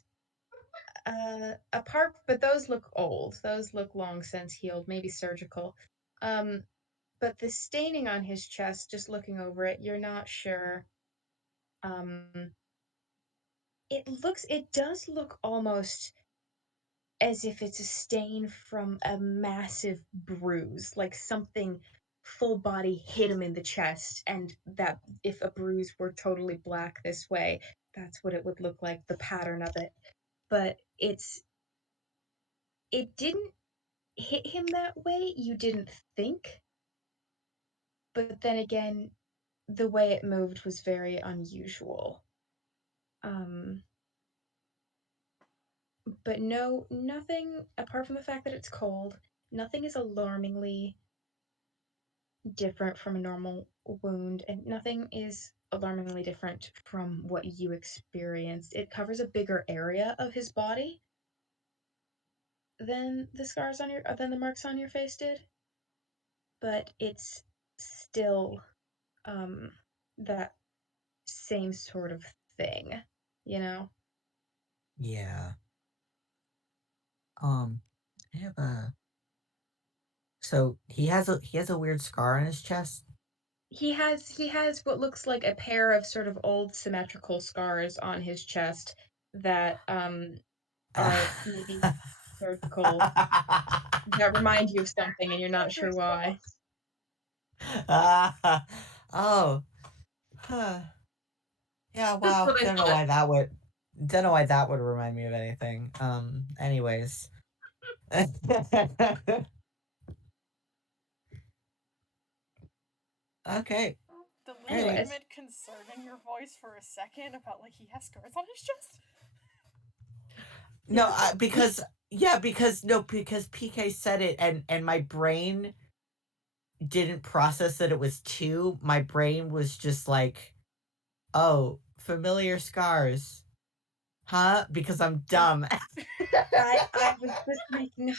but those look old. Those look long since healed, maybe surgical. But the staining on his chest, just looking over it, you're not sure. It does look almost as if it's a stain from a massive bruise, like something full body hit him in the chest, and that if a bruise were totally black this way, that's what it would look like, the pattern of it. But it didn't hit him that way, you didn't think. But then again, the way it moved was very unusual. But no, nothing apart from the fact that it's cold, nothing is alarmingly different from a normal wound, and nothing is alarmingly different from what you experienced. It covers a bigger area of his body than the marks on your face did, but it's still that same sort of thing, you know? Yeah. I have a. So he has a weird scar on his chest. He has what looks like a pair of sort of old symmetrical scars on his chest that are maybe surgical, that remind you of something and you're not sure why. Oh. Huh. Yeah, wow. That's what I Don't know thought. why that would remind me of anything. Anyways. Okay. The legitimate concern in your voice for a second about like he has scars on his chest. No, because PK said it, and my brain didn't process that it was 2. My brain was just like, oh, familiar scars, huh? Because I'm dumb. I was just making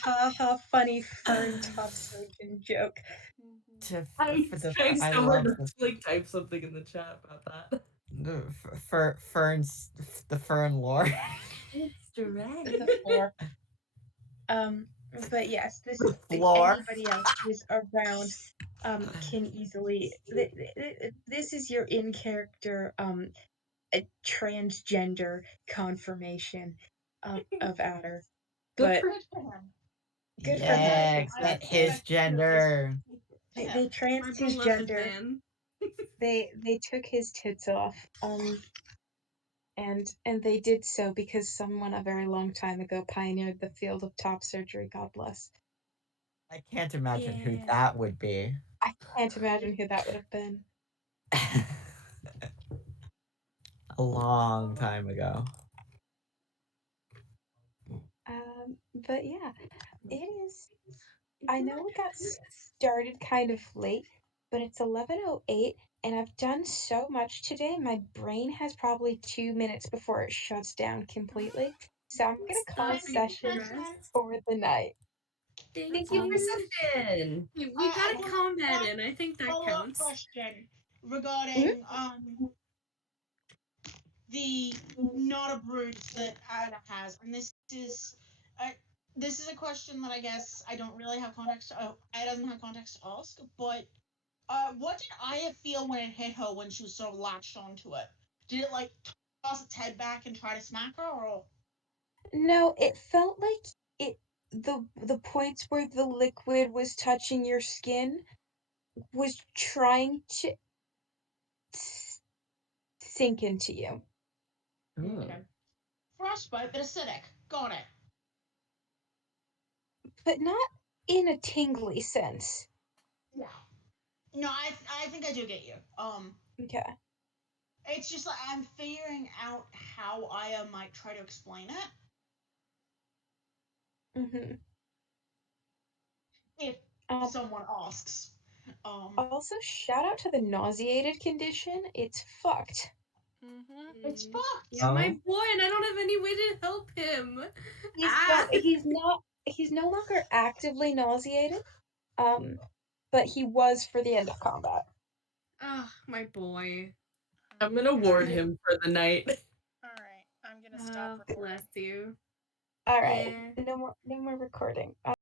funny fern top surgeon joke. I love to like type something in the chat about that. the ferns, the fern lore. It's direct. The floor. But yes, this The floor. anybody else who's around can easily. This is your in character a transgender confirmation of Adder. But for him. good for Yeah, him. get his gender. They trans My his beloved gender. man. They took his tits off. And they did so because someone a very long time ago pioneered the field of top surgery. God bless. I can't imagine who that would be. I can't imagine who that would have been. A long time ago. But yeah, it is. I know we got started kind of late, but it's 11:08, and I've done so much today. My brain has probably 2 minutes before it shuts down completely. So I'm gonna call a session for the night. Thank you for session. We got a combat in. I think that counts. Question regarding the not a brood that Ada has, and this is a question that I guess I don't really have context. I doesn't have context to ask, but what did Aya feel when it hit her when she was sort of latched onto it? Did it like toss its head back and try to smack her, or? No, it felt like it. The points where the liquid was touching your skin was trying to sink into you. Okay. Frostbite, but acidic. Got it. But not in a tingly sense. Yeah. No, I think I do get you. Okay. It's just like I'm figuring out how Aya might try to explain it. Mm-hmm. If someone asks. Also, shout out to the nauseated condition. It's fucked. It's fucked. Yeah, my boy, and I don't have any way to help him. He's no longer actively nauseated. But he was for the end of combat. Ah, my boy. I'm gonna ward him for the night. Alright, I'm gonna stop recording. Bless you. Alright, no more recording.